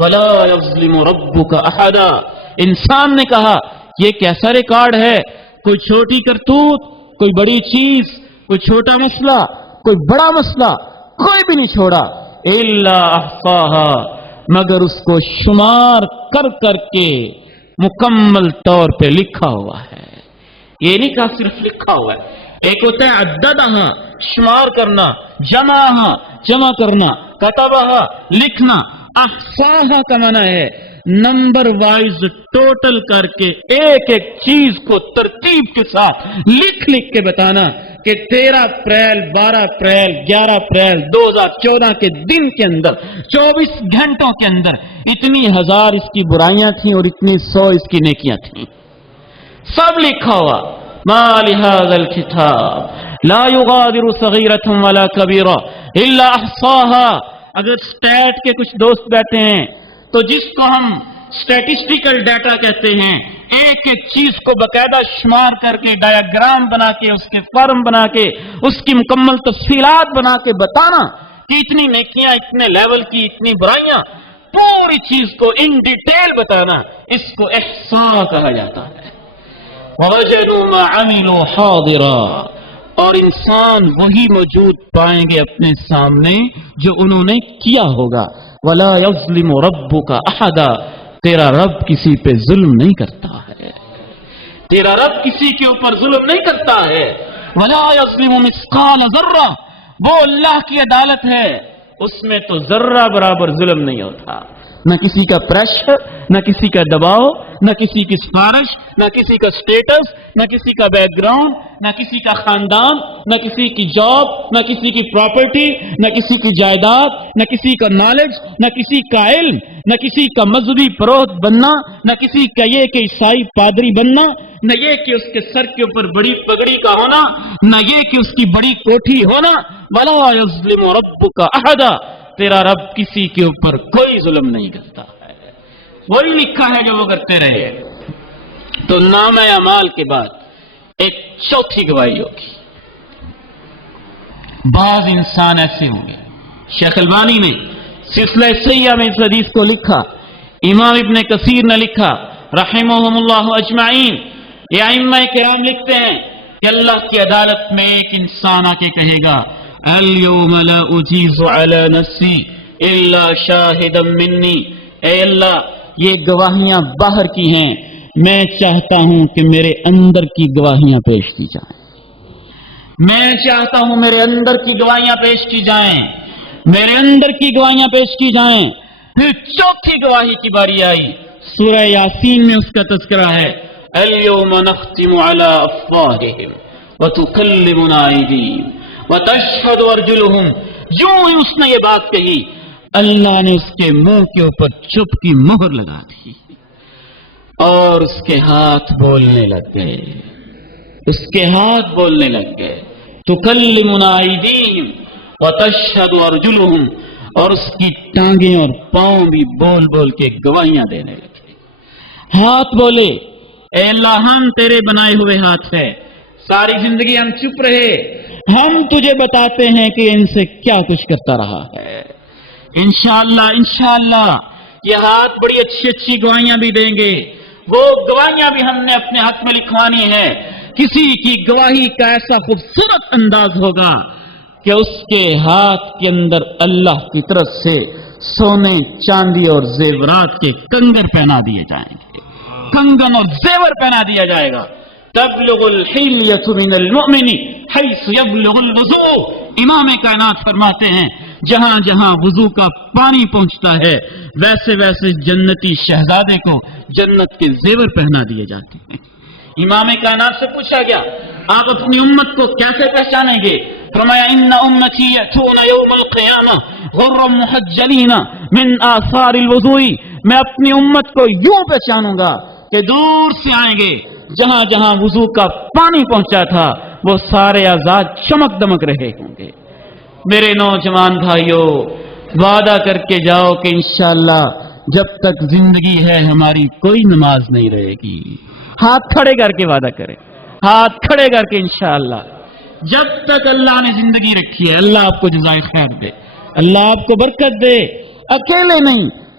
وَلَا يَظْلِمُ رَبُّكَ أَحَدًا. انسان نے کہا یہ کیسا ریکارڈ ہے، کوئی چھوٹی کرتوت، کوئی بڑی چیز، کوئی چھوٹا مسئلہ، کوئی بڑا مسئلہ، کوئی بھی نہیں چھوڑا. إِلَّا أَحْصَاهَا، مگر اس کو شمار کر کر کے مکمل طور پہ لکھا ہوا ہے. یہ نہیں کہا صرف لکھا ہوا ہے. ایک ہوتا ہے عددہا، شمار کرنا، جمع کرنا، کتبہا، لکھنا. احصاہا کا معنی ہے نمبر وائز ٹوٹل کر کے ایک ایک چیز کو ترتیب کے ساتھ لکھ کے بتانا کہ 13 اپریل 12 اپریل 11 اپریل 2014 کے دن کے اندر 24 گھنٹوں کے اندر اتنی ہزار اس کی برائیاں تھیں اور اتنی 100 اس کی نیکیاں تھیں. سب لکھا ہوا. ما لهذا الكتاب لا يغادر صغيرة ولا كبيرة الا احصاها. اگر سٹیٹ کے کچھ دوست بیٹھے ہیں تو جس کو ہم اسٹیٹسٹیکل ڈیٹا کہتے ہیں، ایک ایک چیز کو باقاعدہ شمار کر کے ڈایاگرام بنا کے اس کے فارم بنا کے اس کی مکمل تفصیلات بنا کے بتانا کہ اتنی نیکیاں، اتنے لیول کی اتنی برائیاں، پوری چیز کو ان ڈیٹیل بتانا، اس کو احصاء کہا جاتا ہے. وَوَجَدُوا مَا عَمِلُوا حَاضِرًا، اور انسان وہی موجود پائیں گے اپنے سامنے جو انہوں نے کیا ہوگا. وَلَا يَظْلِمُ رَبُّكَ أَحَدًا، تیرا رب کسی پہ ظلم نہیں کرتا ہے. تیرا رب کسی کے اوپر ظلم نہیں کرتا ہے. وَلَا يَظْلِمُ مِثْقَالَ ذَرَّةٍ، وہ اللہ کی عدالت ہے، اس میں تو ذرہ برابر ظلم نہیں ہوتا. نہ کسی کا پریشر، نہ کسی کا دباؤ، نہ کسی کی سفارش، نہ کسی کا سٹیٹس، نہ کسی کا بیک گراؤنڈ، نہ کسی کا خاندان، نہ کسی کی جاب، نہ کسی کی پراپرٹی، نہ کسی کی جائیداد، نہ کسی کا نالج، نہ کسی کا علم، نہ کسی کا مذہبی پروہت بننا، نہ کسی کا یہ کہ عیسائی پادری بننا، نہ یہ کہ اس کے سر کے اوپر بڑی پگڑی کا ہونا، نہ یہ کہ اس کی بڑی کوٹھی ہونا. وَلَا يَظْلِمُ رَبُّكَ أَحَدًا، تیرا رب کسی کے اوپر کوئی ظلم نہیں کرتا ہے. وہی لکھا ہے جو وہ کرتے رہے. تو نام اعمال کے بعد ایک چوتھی گواہی ہوگی. بعض انسان ایسے ہوں گے، شیخ البانی نے سلسلہ صحیحہ میں اس حدیث کو لکھا، امام ابن کثیر نے لکھا رحمہم اللہ اجمعین. یہ ائمہ کرام لکھتے ہیں کہ اللہ کی عدالت میں ایک انسان آ کے کہے گا اليوم لا اجیز علی نفسی الا شاہدا منی. اے اللہ، یہ گواہیاں باہر کی ہیں، میں چاہتا ہوں کہ میرے اندر کی گواہیاں پیش کی جائیں. میں چاہتا ہوں میرے اندر کی گواہیاں پیش کی جائیں، میرے اندر کی گواہیاں پیش کی جائیں. پھر چوتھی گواہی کی باری آئی. سورہ یاسین میں اس کا تذکرہ ہے اليوم نختم على افواہہم وتکلمنا ایدیہم وتشہد ارجلہم. جو ہی اس نے یہ بات کہی، اللہ نے اس کے منہ کے اوپر چپ کی مہر لگا دی اور اس کے ہاتھ بولنے لگ گئے. اس کے ہاتھ بولنے لگ گئے. تکلمنا ایدیہم وتشہد ارجلہم، اور اس کی ٹانگیں اور پاؤں بھی بول بول کے گواہیاں دینے لگے. ہاتھ بولے اے اللہ ہم تیرے بنائے ہوئے ہاتھ ہیں، ساری زندگی ہم چپ رہے، ہم تجھے بتاتے ہیں کہ ان سے کیا کچھ کرتا رہا ہے. انشاءاللہ یہ ہاتھ بڑی اچھی اچھی گواہیاں بھی دیں گے. وہ گواہیاں بھی ہم نے اپنے حق میں لکھوانی ہے. کسی کی گواہی کا ایسا خوبصورت انداز ہوگا کہ اس کے ہاتھ کے اندر اللہ کی طرف سے سونے چاندی اور زیورات کے کنگن پہنا دیے جائیں گے. کنگن اور زیور پہنا دیا جائے گا. تبلغ الحلیۃ من المؤمن حیث یبلغ الوضوء. امام کائنات فرماتے ہیں جہاں جہاں وضو کا پانی پہنچتا ہے ویسے ویسے جنتی شہزادے کو جنت کے زیور پہنا دیے جاتے ہیں. امام کائنات سے پوچھا گیا آپ اپنی امت کو کیسے پہچانیں گے؟ فرمایا ان امتی یأتون یوم القیامہ غرا محجلین من آثار الوضوء. میں اپنی امت کو یوں پہچانوں گا کہ دور سے آئیں گے، جہاں جہاں وضو کا پانی پہنچا تھا وہ سارے آزاد چمک دمک رہے ہوں گے. میرے نوجوان بھائیوں، وعدہ کر کے جاؤ کہ انشاءاللہ جب تک زندگی ہے ہماری کوئی نماز نہیں رہے گی. ہاتھ کھڑے کر کے وعدہ کریں، ہاتھ کھڑے کر کے انشاءاللہ. جب تک اللہ نے زندگی رکھی ہے اللہ آپ کو جزائے خیر دے، اللہ آپ کو برکت دے. اکیلے نہیں،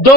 2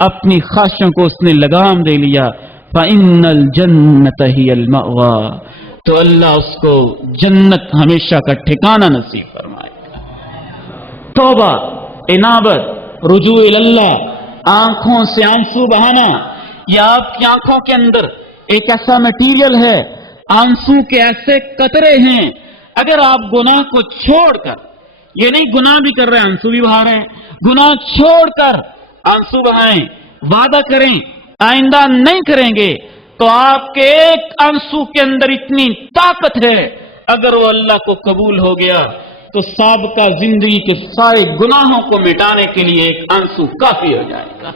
اپنی خواہشوں کو اس نے لگام دے لیا، فَإِنَّ الْجَنَّةَ هِيَ الْمَأْوَى، تو اللہ اس کو جنت ہمیشہ کا ٹھکانہ نصیب فرمائے گا۔ توبہ، انابت، رجوع اللہ، آنکھوں سے آنسو بہانا، یہ آپ کی آنکھوں کے اندر ایک ایسا میٹیریل ہے، آنسو کے ایسے قطرے ہیں، اگر آپ گناہ کو چھوڑ کر، یہ نہیں گناہ بھی کر رہے ہیں آنسو بھی بہا رہے ہیں، گناہ چھوڑ کر آنسو بہائیں، وعدہ کریں آئندہ نہیں کریں گے، تو آپ کے ایک آنسو کے اندر اتنی طاقت ہے، اگر وہ اللہ کو قبول ہو گیا تو سابقہ زندگی کے سارے گناہوں کو مٹانے کے لیے ایک آنسو کافی ہو جائے گا۔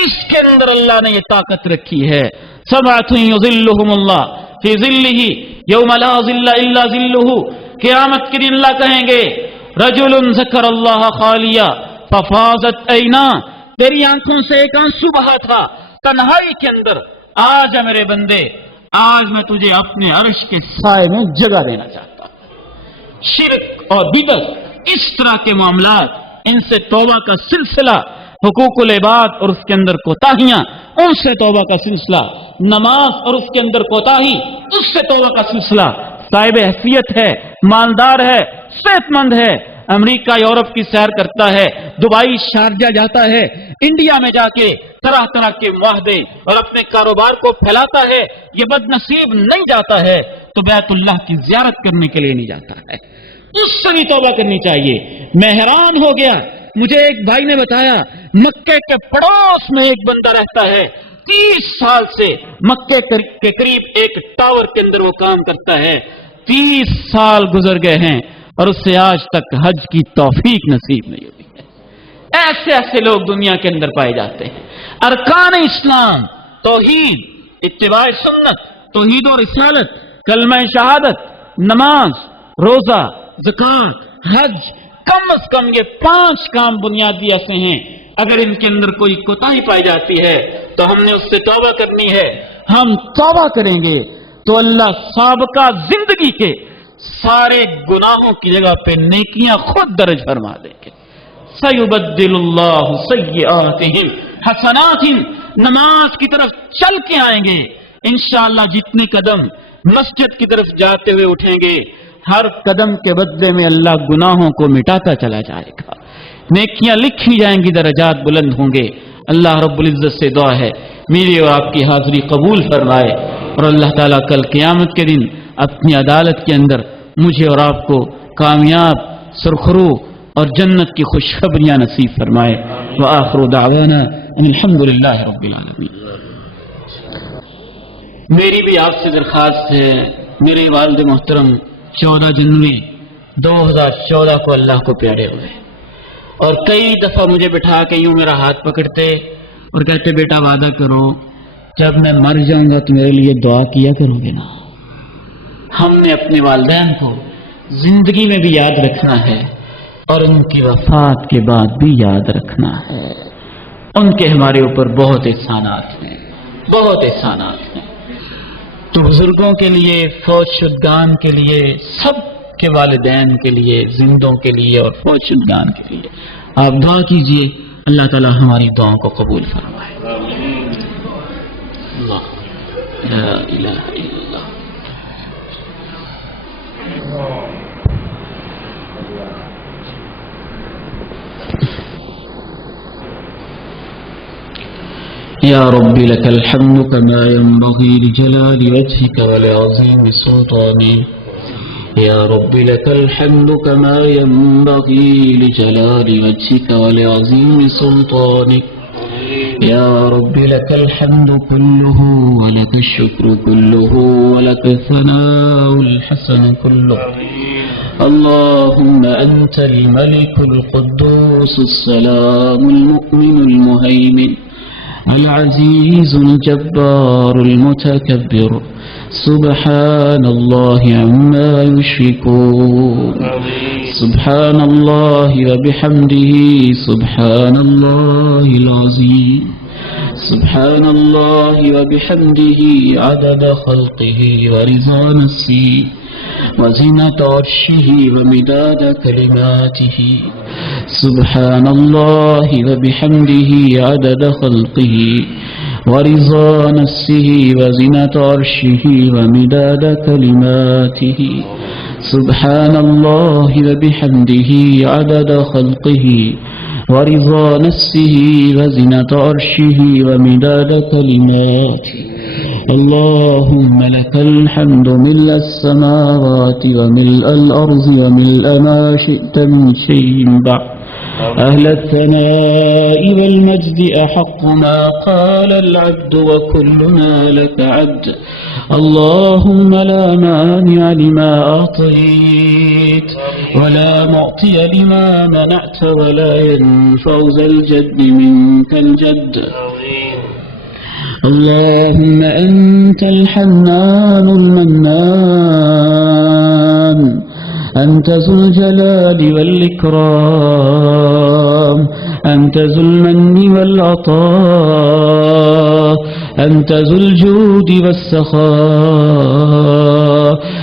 اس کے اندر اللہ نے یہ طاقت رکھی ہے۔ سبعۃ یظلھم اللہ فی ظلہ یوم لا ظل الا ظلہ، قیامت کے دن اللہ کہیں گے رجل ذکر اللہ خالیا ففاضت عینا، تیری آنکھوں سے ایک آنسو بہا تھا تنہائی کے اندر، آج میرے بندے، آج میں تجھے اپنے عرش کے سائے میں جگہ دینا چاہتا ہوں۔ شرک اور بدعت، اس طرح کے معاملات، ان سے توبہ کا سلسلہ، حقوق العباد اور اس کے اندر کوتاہیاں، ان سے توبہ کا سلسلہ، نماز اور اس کے اندر کوتاہی، اس سے توبہ کا سلسلہ، صاحب حیثیت ہے، مالدار ہے، صحت مند ہے، امریکہ یورپ کی سیر کرتا ہے، دبئی شارجہ جاتا ہے، انڈیا میں جا کے طرح طرح کے معاہدے اور اپنے کاروبار کو پھیلاتا ہے، یہ بد نصیب نہیں جاتا ہے تو بیت اللہ کی زیارت کرنے کے لیے نہیں جاتا ہے، اس سے بھی توبہ کرنی چاہیے۔ میں حیران ہو گیا، مجھے ایک بھائی نے بتایا مکے کے پڑوس میں ایک بندہ رہتا ہے، 30 سال سے مکے کے قریب ایک ٹاور کے اندر وہ کام کرتا ہے، 30 سال گزر گئے ہیں اور اس سے آج تک حج کی توفیق نصیب نہیں ہوئی ہے۔ ایسے ایسے لوگ دنیا کے اندر پائے جاتے ہیں۔ ارکان اسلام، توحید، اتباع سنت، توحید و رسالت، کلمہ شہادت، نماز، روزہ، زکوٰۃ، حج، کم از کم یہ 5 کام بنیادی ایسے ہیں، اگر ان کے اندر کوئی کوتاہی پائی جاتی ہے تو ہم نے اس سے توبہ کرنی ہے۔ ہم توبہ کریں گے تو اللہ سابقہ زندگی کے سارے گناہوں کی جگہ پہ نیکیاں خود درج فرما دیں گے۔ سَيُبَدِّلُ اللَّهُ سَيِّئَاتِهِمْ حَسَنَاتٍ، نماز کی طرف چل کے آئیں گے، انشاءاللہ جتنے قدم مسجد کی طرف جاتے ہوئے اٹھیں گے، ہر قدم کے بدلے میں اللہ گناہوں کو مٹاتا چلا جائے گا، نیکیاں لکھی جائیں گی، درجات بلند ہوں گے۔ اللہ رب العزت سے دعا ہے میری اور آپ کی حاضری قبول فرمائے، اور اللہ تعالیٰ کل قیامت کے دن اپنی عدالت کے اندر مجھے اور آپ کو کامیاب، سرخرو اور جنت کی خوشخبریاں نصیب فرمائے۔ وآخر دعوانا ان الحمدللہ رب العالمین۔ میری بھی آپ سے درخواست ہے، میرے والد محترم 14 جنوری 2014 کو اللہ کو پیارے ہوئے، اور کئی دفعہ مجھے بٹھا کے یوں میرا ہاتھ پکڑتے اور کہتے بیٹا وعدہ کرو جب میں مر جاؤں گا تو میرے لیے دعا کیا کرو گے نا۔ ہم نے اپنے والدین کو زندگی میں بھی یاد رکھنا ہے اور ان کی وفات کے بعد بھی یاد رکھنا ہے، ان کے ہمارے اوپر بہت احسانات ہیں، بہت احسانات ہیں۔ تو بزرگوں کے لیے، فوج شدگان کے لیے، سب کے والدین کے لیے، زندوں کے لیے اور فوج شدگان کے لیے آپ دعا کیجئے، اللہ تعالی ہماری دعاؤں کو قبول فرمائے۔ اللہ لا الہ الا اللہ۔ یا رب لك الحمد كما ينبغي لجلال وجهك ولعظيم سلطانك، یا رب لك الحمد كما ينبغي لجلال وجهك ولعظيم سلطانك، یا رب لك الحمد كله ولك الشكر كله ولك الثناء الحسن كله، اللهم أنت الملك القدوس السلام المؤمن المهيمن العزيز الجبار المتكبر، سبحان الله عما يشركون، سبحان الله وبحمده، سبحان الله العظيم، سبحان الله وبحمده عدد خلقه ورضا نفسه وزنة عرشه ومداد كلماته، سبحان الله وبحمده عدد خلقه ورضا نفسه وزنة عرشه ومداد كلماته سبحان الله وبحمده عدد خلقه ورضا نفسه وزنة عرشه ومداد كلماته اللهم لك الحمد ملء السماوات وملء الأرض وملء ما شئت من شيء بعد أهل الثناء والمجد أحق ما قال العبد وكلنا لك عبد اللهم لا مانع لما أعطيت ولا معطي لما منعت ولا ينفع ذا الجد منك الجد اللهم أنت الحنان المنان أنت ذو الجلال والإكرام أنت ذو المن والعطاء أنت ذو الجود والسخاء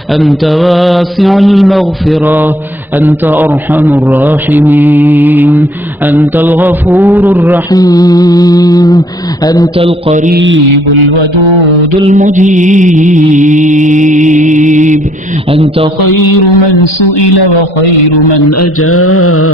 أنت واسع المغفرة أنت أرحم الراحمين أنت الغفور الرحيم أنت القريب الودود المجيب أنت خير من سئل وخير من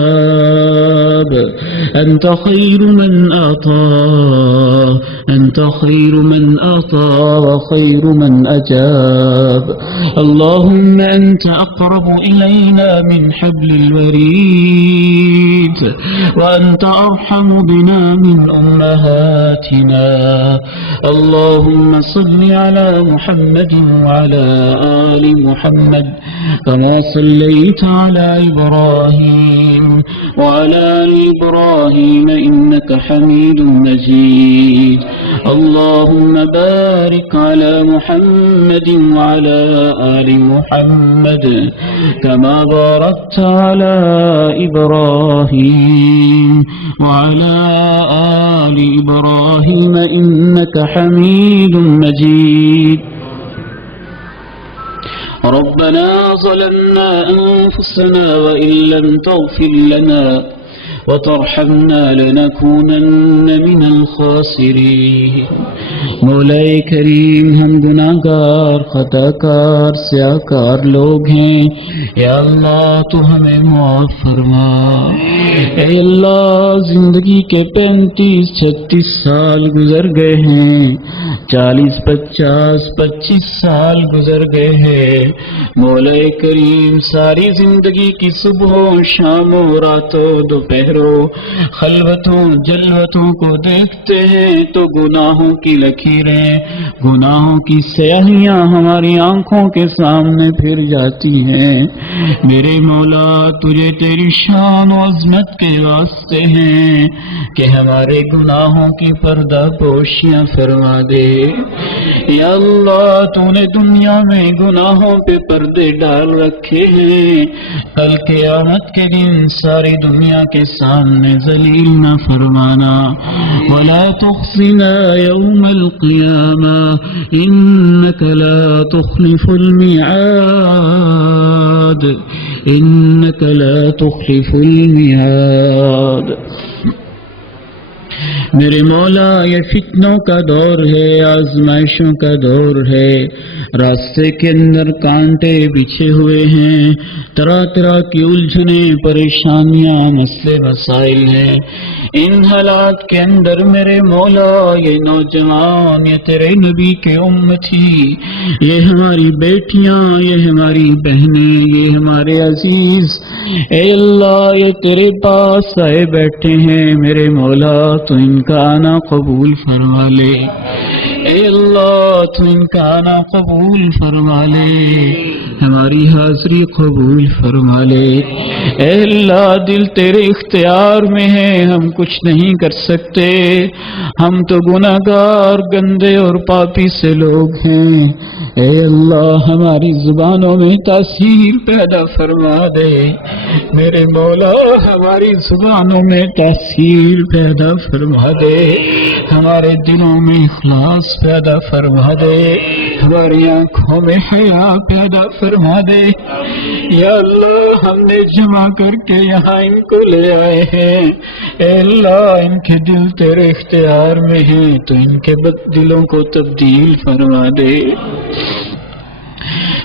أجاب أنت خير من أعطى أنت خير من أعطى وخير من أجاب اللهم أنت أقرب إلينا من حبل الوريد وأنت أرحم بنا من أمهاتنا اللهم صل على محمد وعلى آل محمد كما صليت على إبراهيم وعلى آل إبراهيم إنك حميد مجيد اللهم بارك على محمد وعلى آل محمد كما باركت على إبراهيم وعلى آل إبراهيم إنك حميد مجيد ربنا ظلمنا أنفسنا وإن لم تغفر لنا وترحمنا لنكونن من الخاسرين مولا کریم ہم گناہگار خطاکار سیاہکار لوگ ہیں یا اللہ تو ہمیں معاف فرما اے اللہ زندگی کے 35-36 سال گزر گئے ہیں 40-50-25 سال گزر گئے ہیں مولا کریم ساری زندگی کی صبحوں شاموں راتوں دوپہروں خلوتوں جلوتوں کو دیکھتے ہیں تو گناہوں کی لکیریں گناہوں کی سیاہیاں ہماری آنکھوں کے سامنے پھر جاتی ہیں میرے مولا تجھے تیری شان و عظمت کے واسطے ہیں کہ ہمارے گناہوں کی پردہ پوشیاں فرما دے یا اللہ تو نے دنیا میں گناہوں پہ پردے ڈال رکھے ہیں کل قیامت کے دن ساری دنیا کے سامنے ذلیل نہ فرمانا ولا تخزنا يوم القيامة إنك لا تخلف الميعاد إنك لا تخلف الميعاد میرے مولا یہ فتنوں کا دور ہے آزمائشوں کا دور ہے راستے کے اندر کانٹے بچھے ہوئے ہیں طرح طرح کی الجھنیں پریشانیاں مسئلے مسائل ہیں ان حالات کے اندر میرے مولا یہ نوجوان یہ تیرے نبی کے امتی یہ ہماری بیٹیاں یہ ہماری بہنیں یہ ہمارے عزیز اے اللہ یہ تیرے پاس آئے بیٹھے ہیں میرے مولا تو ان کا آنا قبول فرما لے اے اللہ تو ان کا آنا قبول فرما لے ہماری حاضری قبول فرما لے اے اللہ دل تیرے اختیار میں ہے ہم کچھ نہیں کر سکتے ہم تو گناہگار گندے اور پاپی سے لوگ ہیں اے اللہ ہماری زبانوں میں تاثیر پیدا فرما دے میرے مولا ہماری زبانوں میں تاثیر پیدا فرما دے ہمارے دلوں میں اخلاص پیدا فرما دے، ہماری آنکھوں میں حیا پیدا فرما دے۔ یا اللہ ہم نے جمع کر کے یہاں ان کو لے آئے ہیں، اے اللہ ان کے دل تیرے اختیار میں ہیں، تو ان کے بد دلوں کو تبدیل فرما دے۔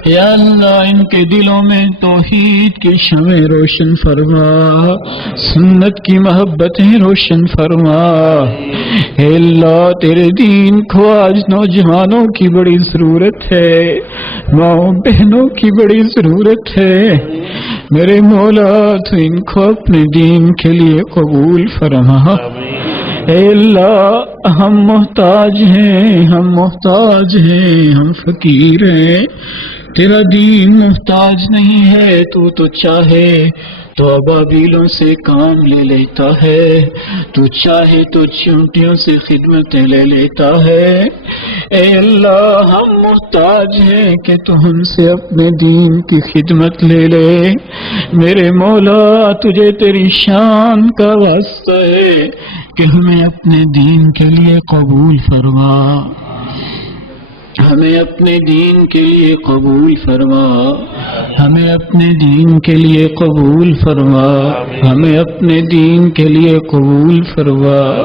یا اللہ ان کے دلوں میں توحید کی شمع روشن فرما، سنت کی محبتیں روشن فرما۔ اے اللہ تیرے دین کو آج نوجوانوں کی بڑی ضرورت ہے، ماؤں بہنوں کی بڑی ضرورت ہے۔ میرے مولا تو ان کو اپنے دین کے لیے قبول فرما۔ اے اللہ ہم محتاج ہیں، ہم محتاج ہیں، ہم فقیر ہیں، تیرا دین محتاج نہیں ہے۔ تو چاہے تو ابابیلوں سے کام لے لیتا ہے، تو چاہے تو چونٹیوں سے خدمتیں لے لیتا ہے۔ اے اللہ ہم محتاج ہیں کہ تو ہم سے اپنے دین کی خدمت لے لے۔ میرے مولا تجھے تیری شان کا واسطہ ہے کہ ہمیں اپنے دین کے لیے قبول فرما، ہمیں اپنے دین کے لیے قبول فرما، ہمیں اپنے دین کے لیے قبول فرما، ہمیں اپنے دین کے لیے قبول فرما۔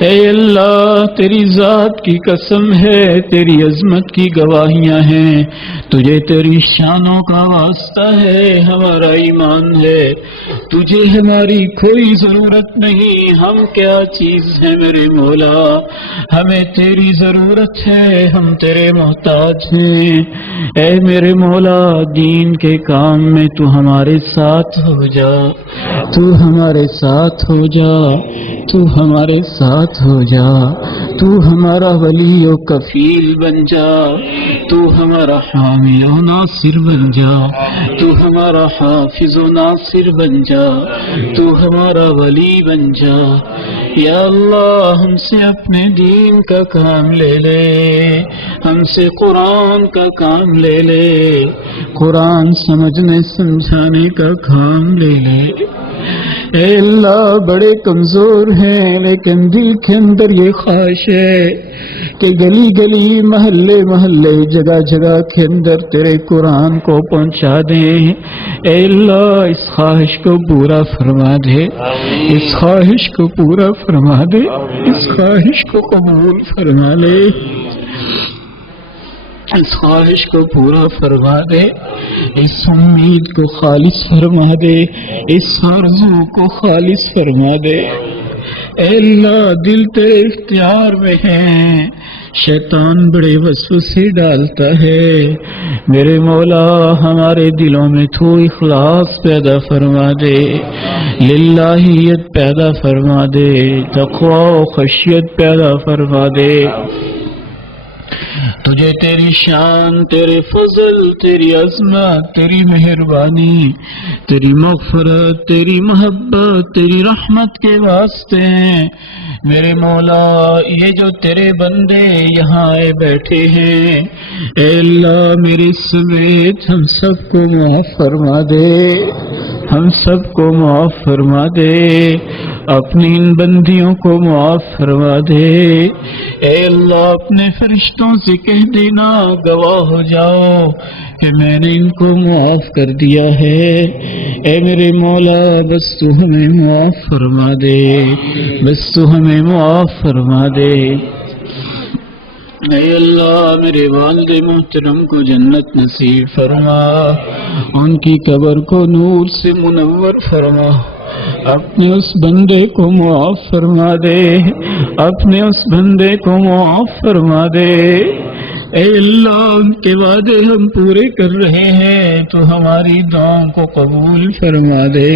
اے اللہ تیری ذات کی قسم ہے، تیری عظمت کی گواہیاں ہیں، تجھے تیری شانوں کا واسطہ ہے، ہمارا ایمان ہے تجھے ہماری کوئی ضرورت نہیں۔ ہم کیا چیز ہے میرے مولا، ہمیں تیری ضرورت ہے، ہم تیرے محتاج ہیں۔ اے میرے مولا دین کے کام میں تو ہمارے ساتھ ہو جا، تو ہمارے ساتھ ہو جا، تو ہمارے ساتھ ہو جا، تو ہمارا ولی و کفیل بن جا، تو ہمارا حامی و ناصر بن جا، تو ہمارا حافظ و ناصر بن جا، تو ہمارا ولی بن جا۔ یا اللہ ہم سے اپنے دین کا کام لے لے، ہم سے قرآن کا کام لے لے، قرآن سمجھنے سمجھانے کا کام لے لے۔ اے اللہ بڑے کمزور ہیں، لیکن دل کے اندر یہ خواہش ہے کہ گلی گلی محلے محلے جگہ جگہ کے اندر تیرے قرآن کو پہنچا دیں۔ اے اللہ اس خواہش کو پورا فرما دے، اس خواہش کو پورا فرما دے، اس خواہش کو قبول فرما لے، اس خواہش کو پورا فرما دے، اس امید کو خالص فرما دے، اس آرزو کو خالص فرما دے۔ اے اللہ دل تیرے اختیار میں ہے، شیطان بڑے وسوسے ڈالتا ہے، میرے مولا ہمارے دلوں میں تو اخلاص پیدا فرما دے، للہیت پیدا فرما دے، تقوی و خشیت پیدا فرما دے۔ تجھے تیری شان، تیرے فضل، تیری عظمت، تیری مہربانی، تیری مغفرت، تیری محبت، تیری رحمت کے واسطے ہیں میرے مولا۔ یہ جو تیرے بندے یہاں آئے بیٹھے ہیں، اے اللہ میرے سمیت ہم سب کو معاف فرما دے، ہم سب کو معاف فرما دے، اپنی ان بندیوں کو معاف فرما دے۔ اے اللہ اپنے فرشتوں سے کہہ دینا، گواہ ہو جاؤ کہ میں نے ان کو معاف کر دیا ہے۔ اے میرے مولا بس تو ہمیں معاف فرما دے، بس تو ہمیں معاف فرما دے۔ اے اللہ میرے والد محترم کو جنت نصیب فرما، ان کی قبر کو نور سے منور فرما، اپنے اس بندے کو معاف فرما دے، اپنے اس بندے کو معاف فرما دے۔ اے اللہ ان کے وعدے ہم پورے کر رہے ہیں، تو ہماری دعاؤں کو قبول فرما دے۔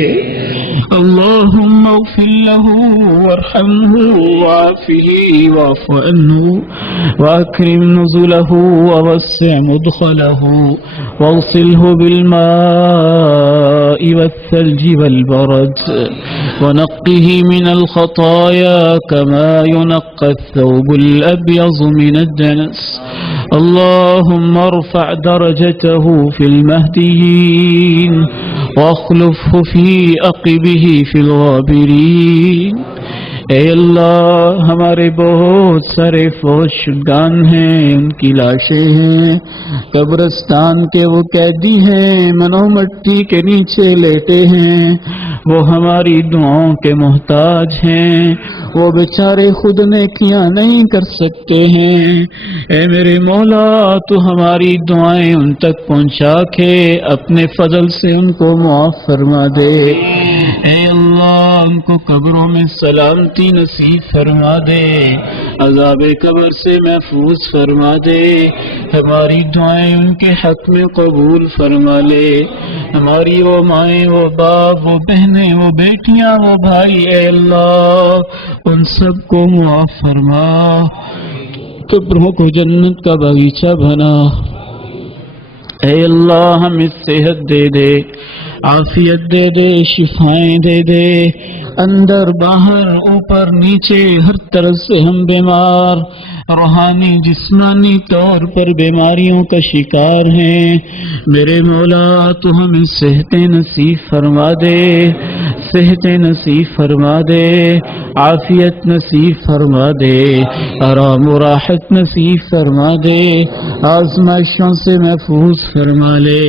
اللہم اغفر له وارحمه وعافه واعف عنه واکرم نزله ووسع مدخله واغسله بالماء والثلج والبرد ونقه من الخطايا كما ينقى الثوب الأبيض من الدنس اللهم ارفع درجته في المهديين واخلفه في عقبه في الغابرين۔ اے اللہ ہمارے بہت سارے فوج شدگان ہیں، ان کی لاشیں ہیں قبرستان کے، وہ قیدی ہیں، منو مٹی کے نیچے لیٹے ہیں، وہ ہماری دعاؤں کے محتاج ہیں، وہ بیچارے خود نیکیاں نہیں کر سکتے ہیں۔ اے میرے مولا تو ہماری دعائیں ان تک پہنچا کے اپنے فضل سے ان کو معاف فرما دے۔ اے اللہ ان کو قبروں میں سلامتی نصیب فرما دے، عذاب قبر سے محفوظ فرما دے، ہماری دعائیں ان کے حق میں قبول فرما لے، ہماری وہ مائیں، وہ باپ، وہ بہنیں، وہ بیٹیاں، وہ بھائی، اے اللہ ان سب کو معاف فرما، قبروں کو جنت کا باغیچہ بنا۔ اے اللہ ہمیں صحت دے دے، عافیت دے دے، شفائیں دے دے، اندر باہر اوپر نیچے ہر طرف سے ہم بیمار، روحانی جسمانی طور پر بیماریوں کا شکار ہیں، میرے مولا تو ہمیں صحتیں نصیب فرما دے، صحتیں نصیب فرما دے، عافیت نصیب فرما دے، آرام و راحت نصیب فرما دے، آزمائشوں سے محفوظ فرما لے۔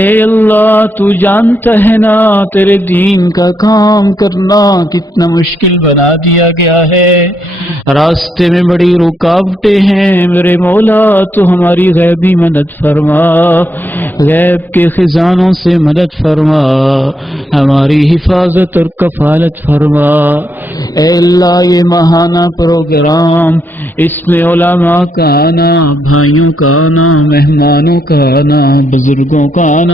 اے اللہ تو جانتا ہے نا تیرے دین کا کام کرنا کتنا مشکل بنا دیا گیا ہے، راستے میں بڑی رکاوٹیں ہیں، میرے مولا تو ہماری غیبی مدد فرما، غیب کے خزانوں سے مدد فرما، ہماری حفاظت اور کفالت فرما۔ اے اللہ یہ ماہانہ پروگرام، اس میں علماء کا آنا، بھائیوں کا آنا، مہمانوں کا آنا، بزرگوں کا آنا،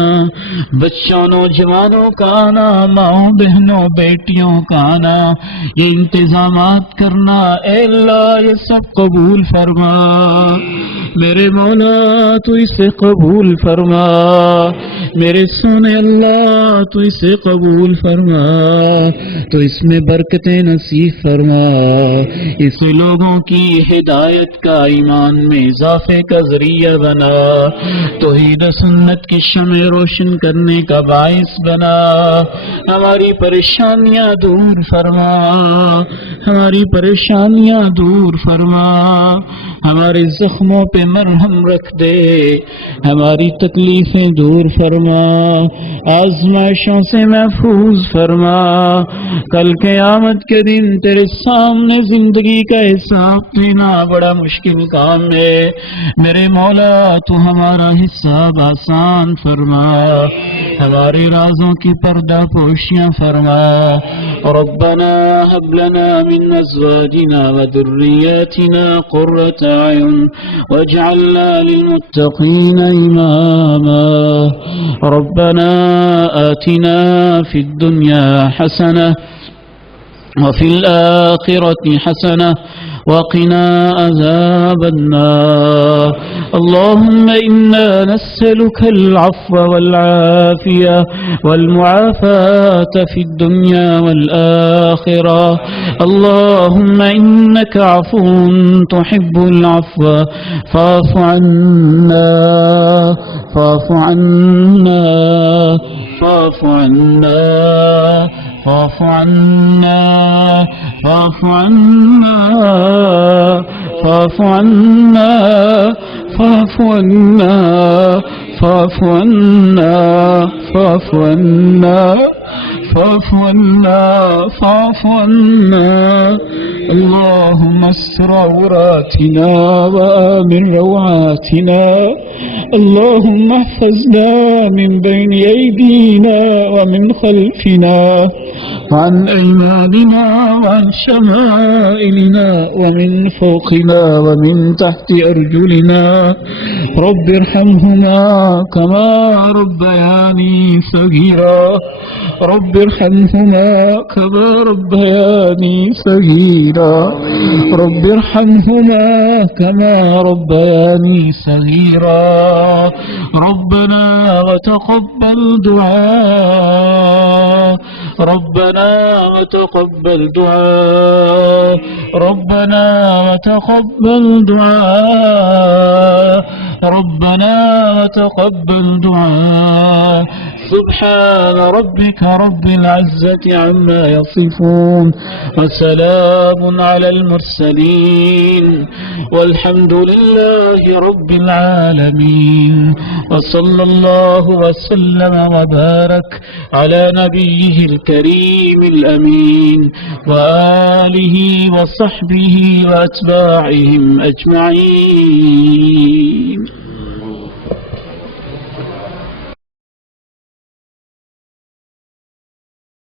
بچوں نوجوانوں کا آنا، ماؤں بہنوں بیٹیوں کا آنا، یہ انتظامات کرنا، اے اللہ یہ سب قبول فرما، میرے مولا تو اسے قبول فرما، میرے سونے اللہ تو اسے قبول فرما، تو اس میں برکتیں نصیب فرما، اسے لوگوں کی ہدایت کا، ایمان میں اضافے کا ذریعہ بنا، توحید سنت کی شمع روشن کرنے کا باعث بنا، ہماری پریشانیاں دور فرما، ہماری پریشانیاں دور فرما، ہمارے زخموں پہ مرہم رکھ دے، ہماری تکلیفیں دور فرما، آزمائشوں سے محفوظ فرما، کل قیامت کے دن تیرے سامنے زندگی کا حساب دینا بڑا مشکل کام ہے، میرے مولا تو ہمارا حساب آسان فرما، ہمارے رازوں کی پردہ پوشیاں فرما، ربنا هب لنا من ازواجنا وذرياتنا قرة اعين واجعلنا للمتقين اماما، ربنا آتنا في الدنيا حسنة وفي الآخرة حسنة وقنا عذاب النار، اللهم إنا نسألك العفو والعافية والمعافاة في الدنيا والآخرة، اللهم إنك عفو تحب العفو فاعف عنا فاعف عنا فاعف عنا فاعف عنا فاعف عنا فاعف عنا فاعف عنا فاعف عنا فاعف عنا فاعف عنا فاعف عنا، اللهم استر عوراتنا وآمن روعاتنا، اللهم احفظنا من بين أيدينا ومن خلفنا وعن أيماننا وعن شمائلنا ومن فوقنا ومن تحت أرجلنا، رب ارحمهما كما ربياني صغيرا، رب ارحمهما كما ربياني صغيرا، رب ارحمهما كما ربياني صغيرا، ربنا وتقبل دعاء، ربنا وتقبل دعاء، ربنا وتقبل دعاء، ربنا وتقبل دعاء، سبحان ربك رب العزة عما يصفون وسلام على المرسلين والحمد لله رب العالمين وصلى الله وسلم وبارك على نبيه الكريم الأمين وآله وصحبه وأتباعهم أجمعين.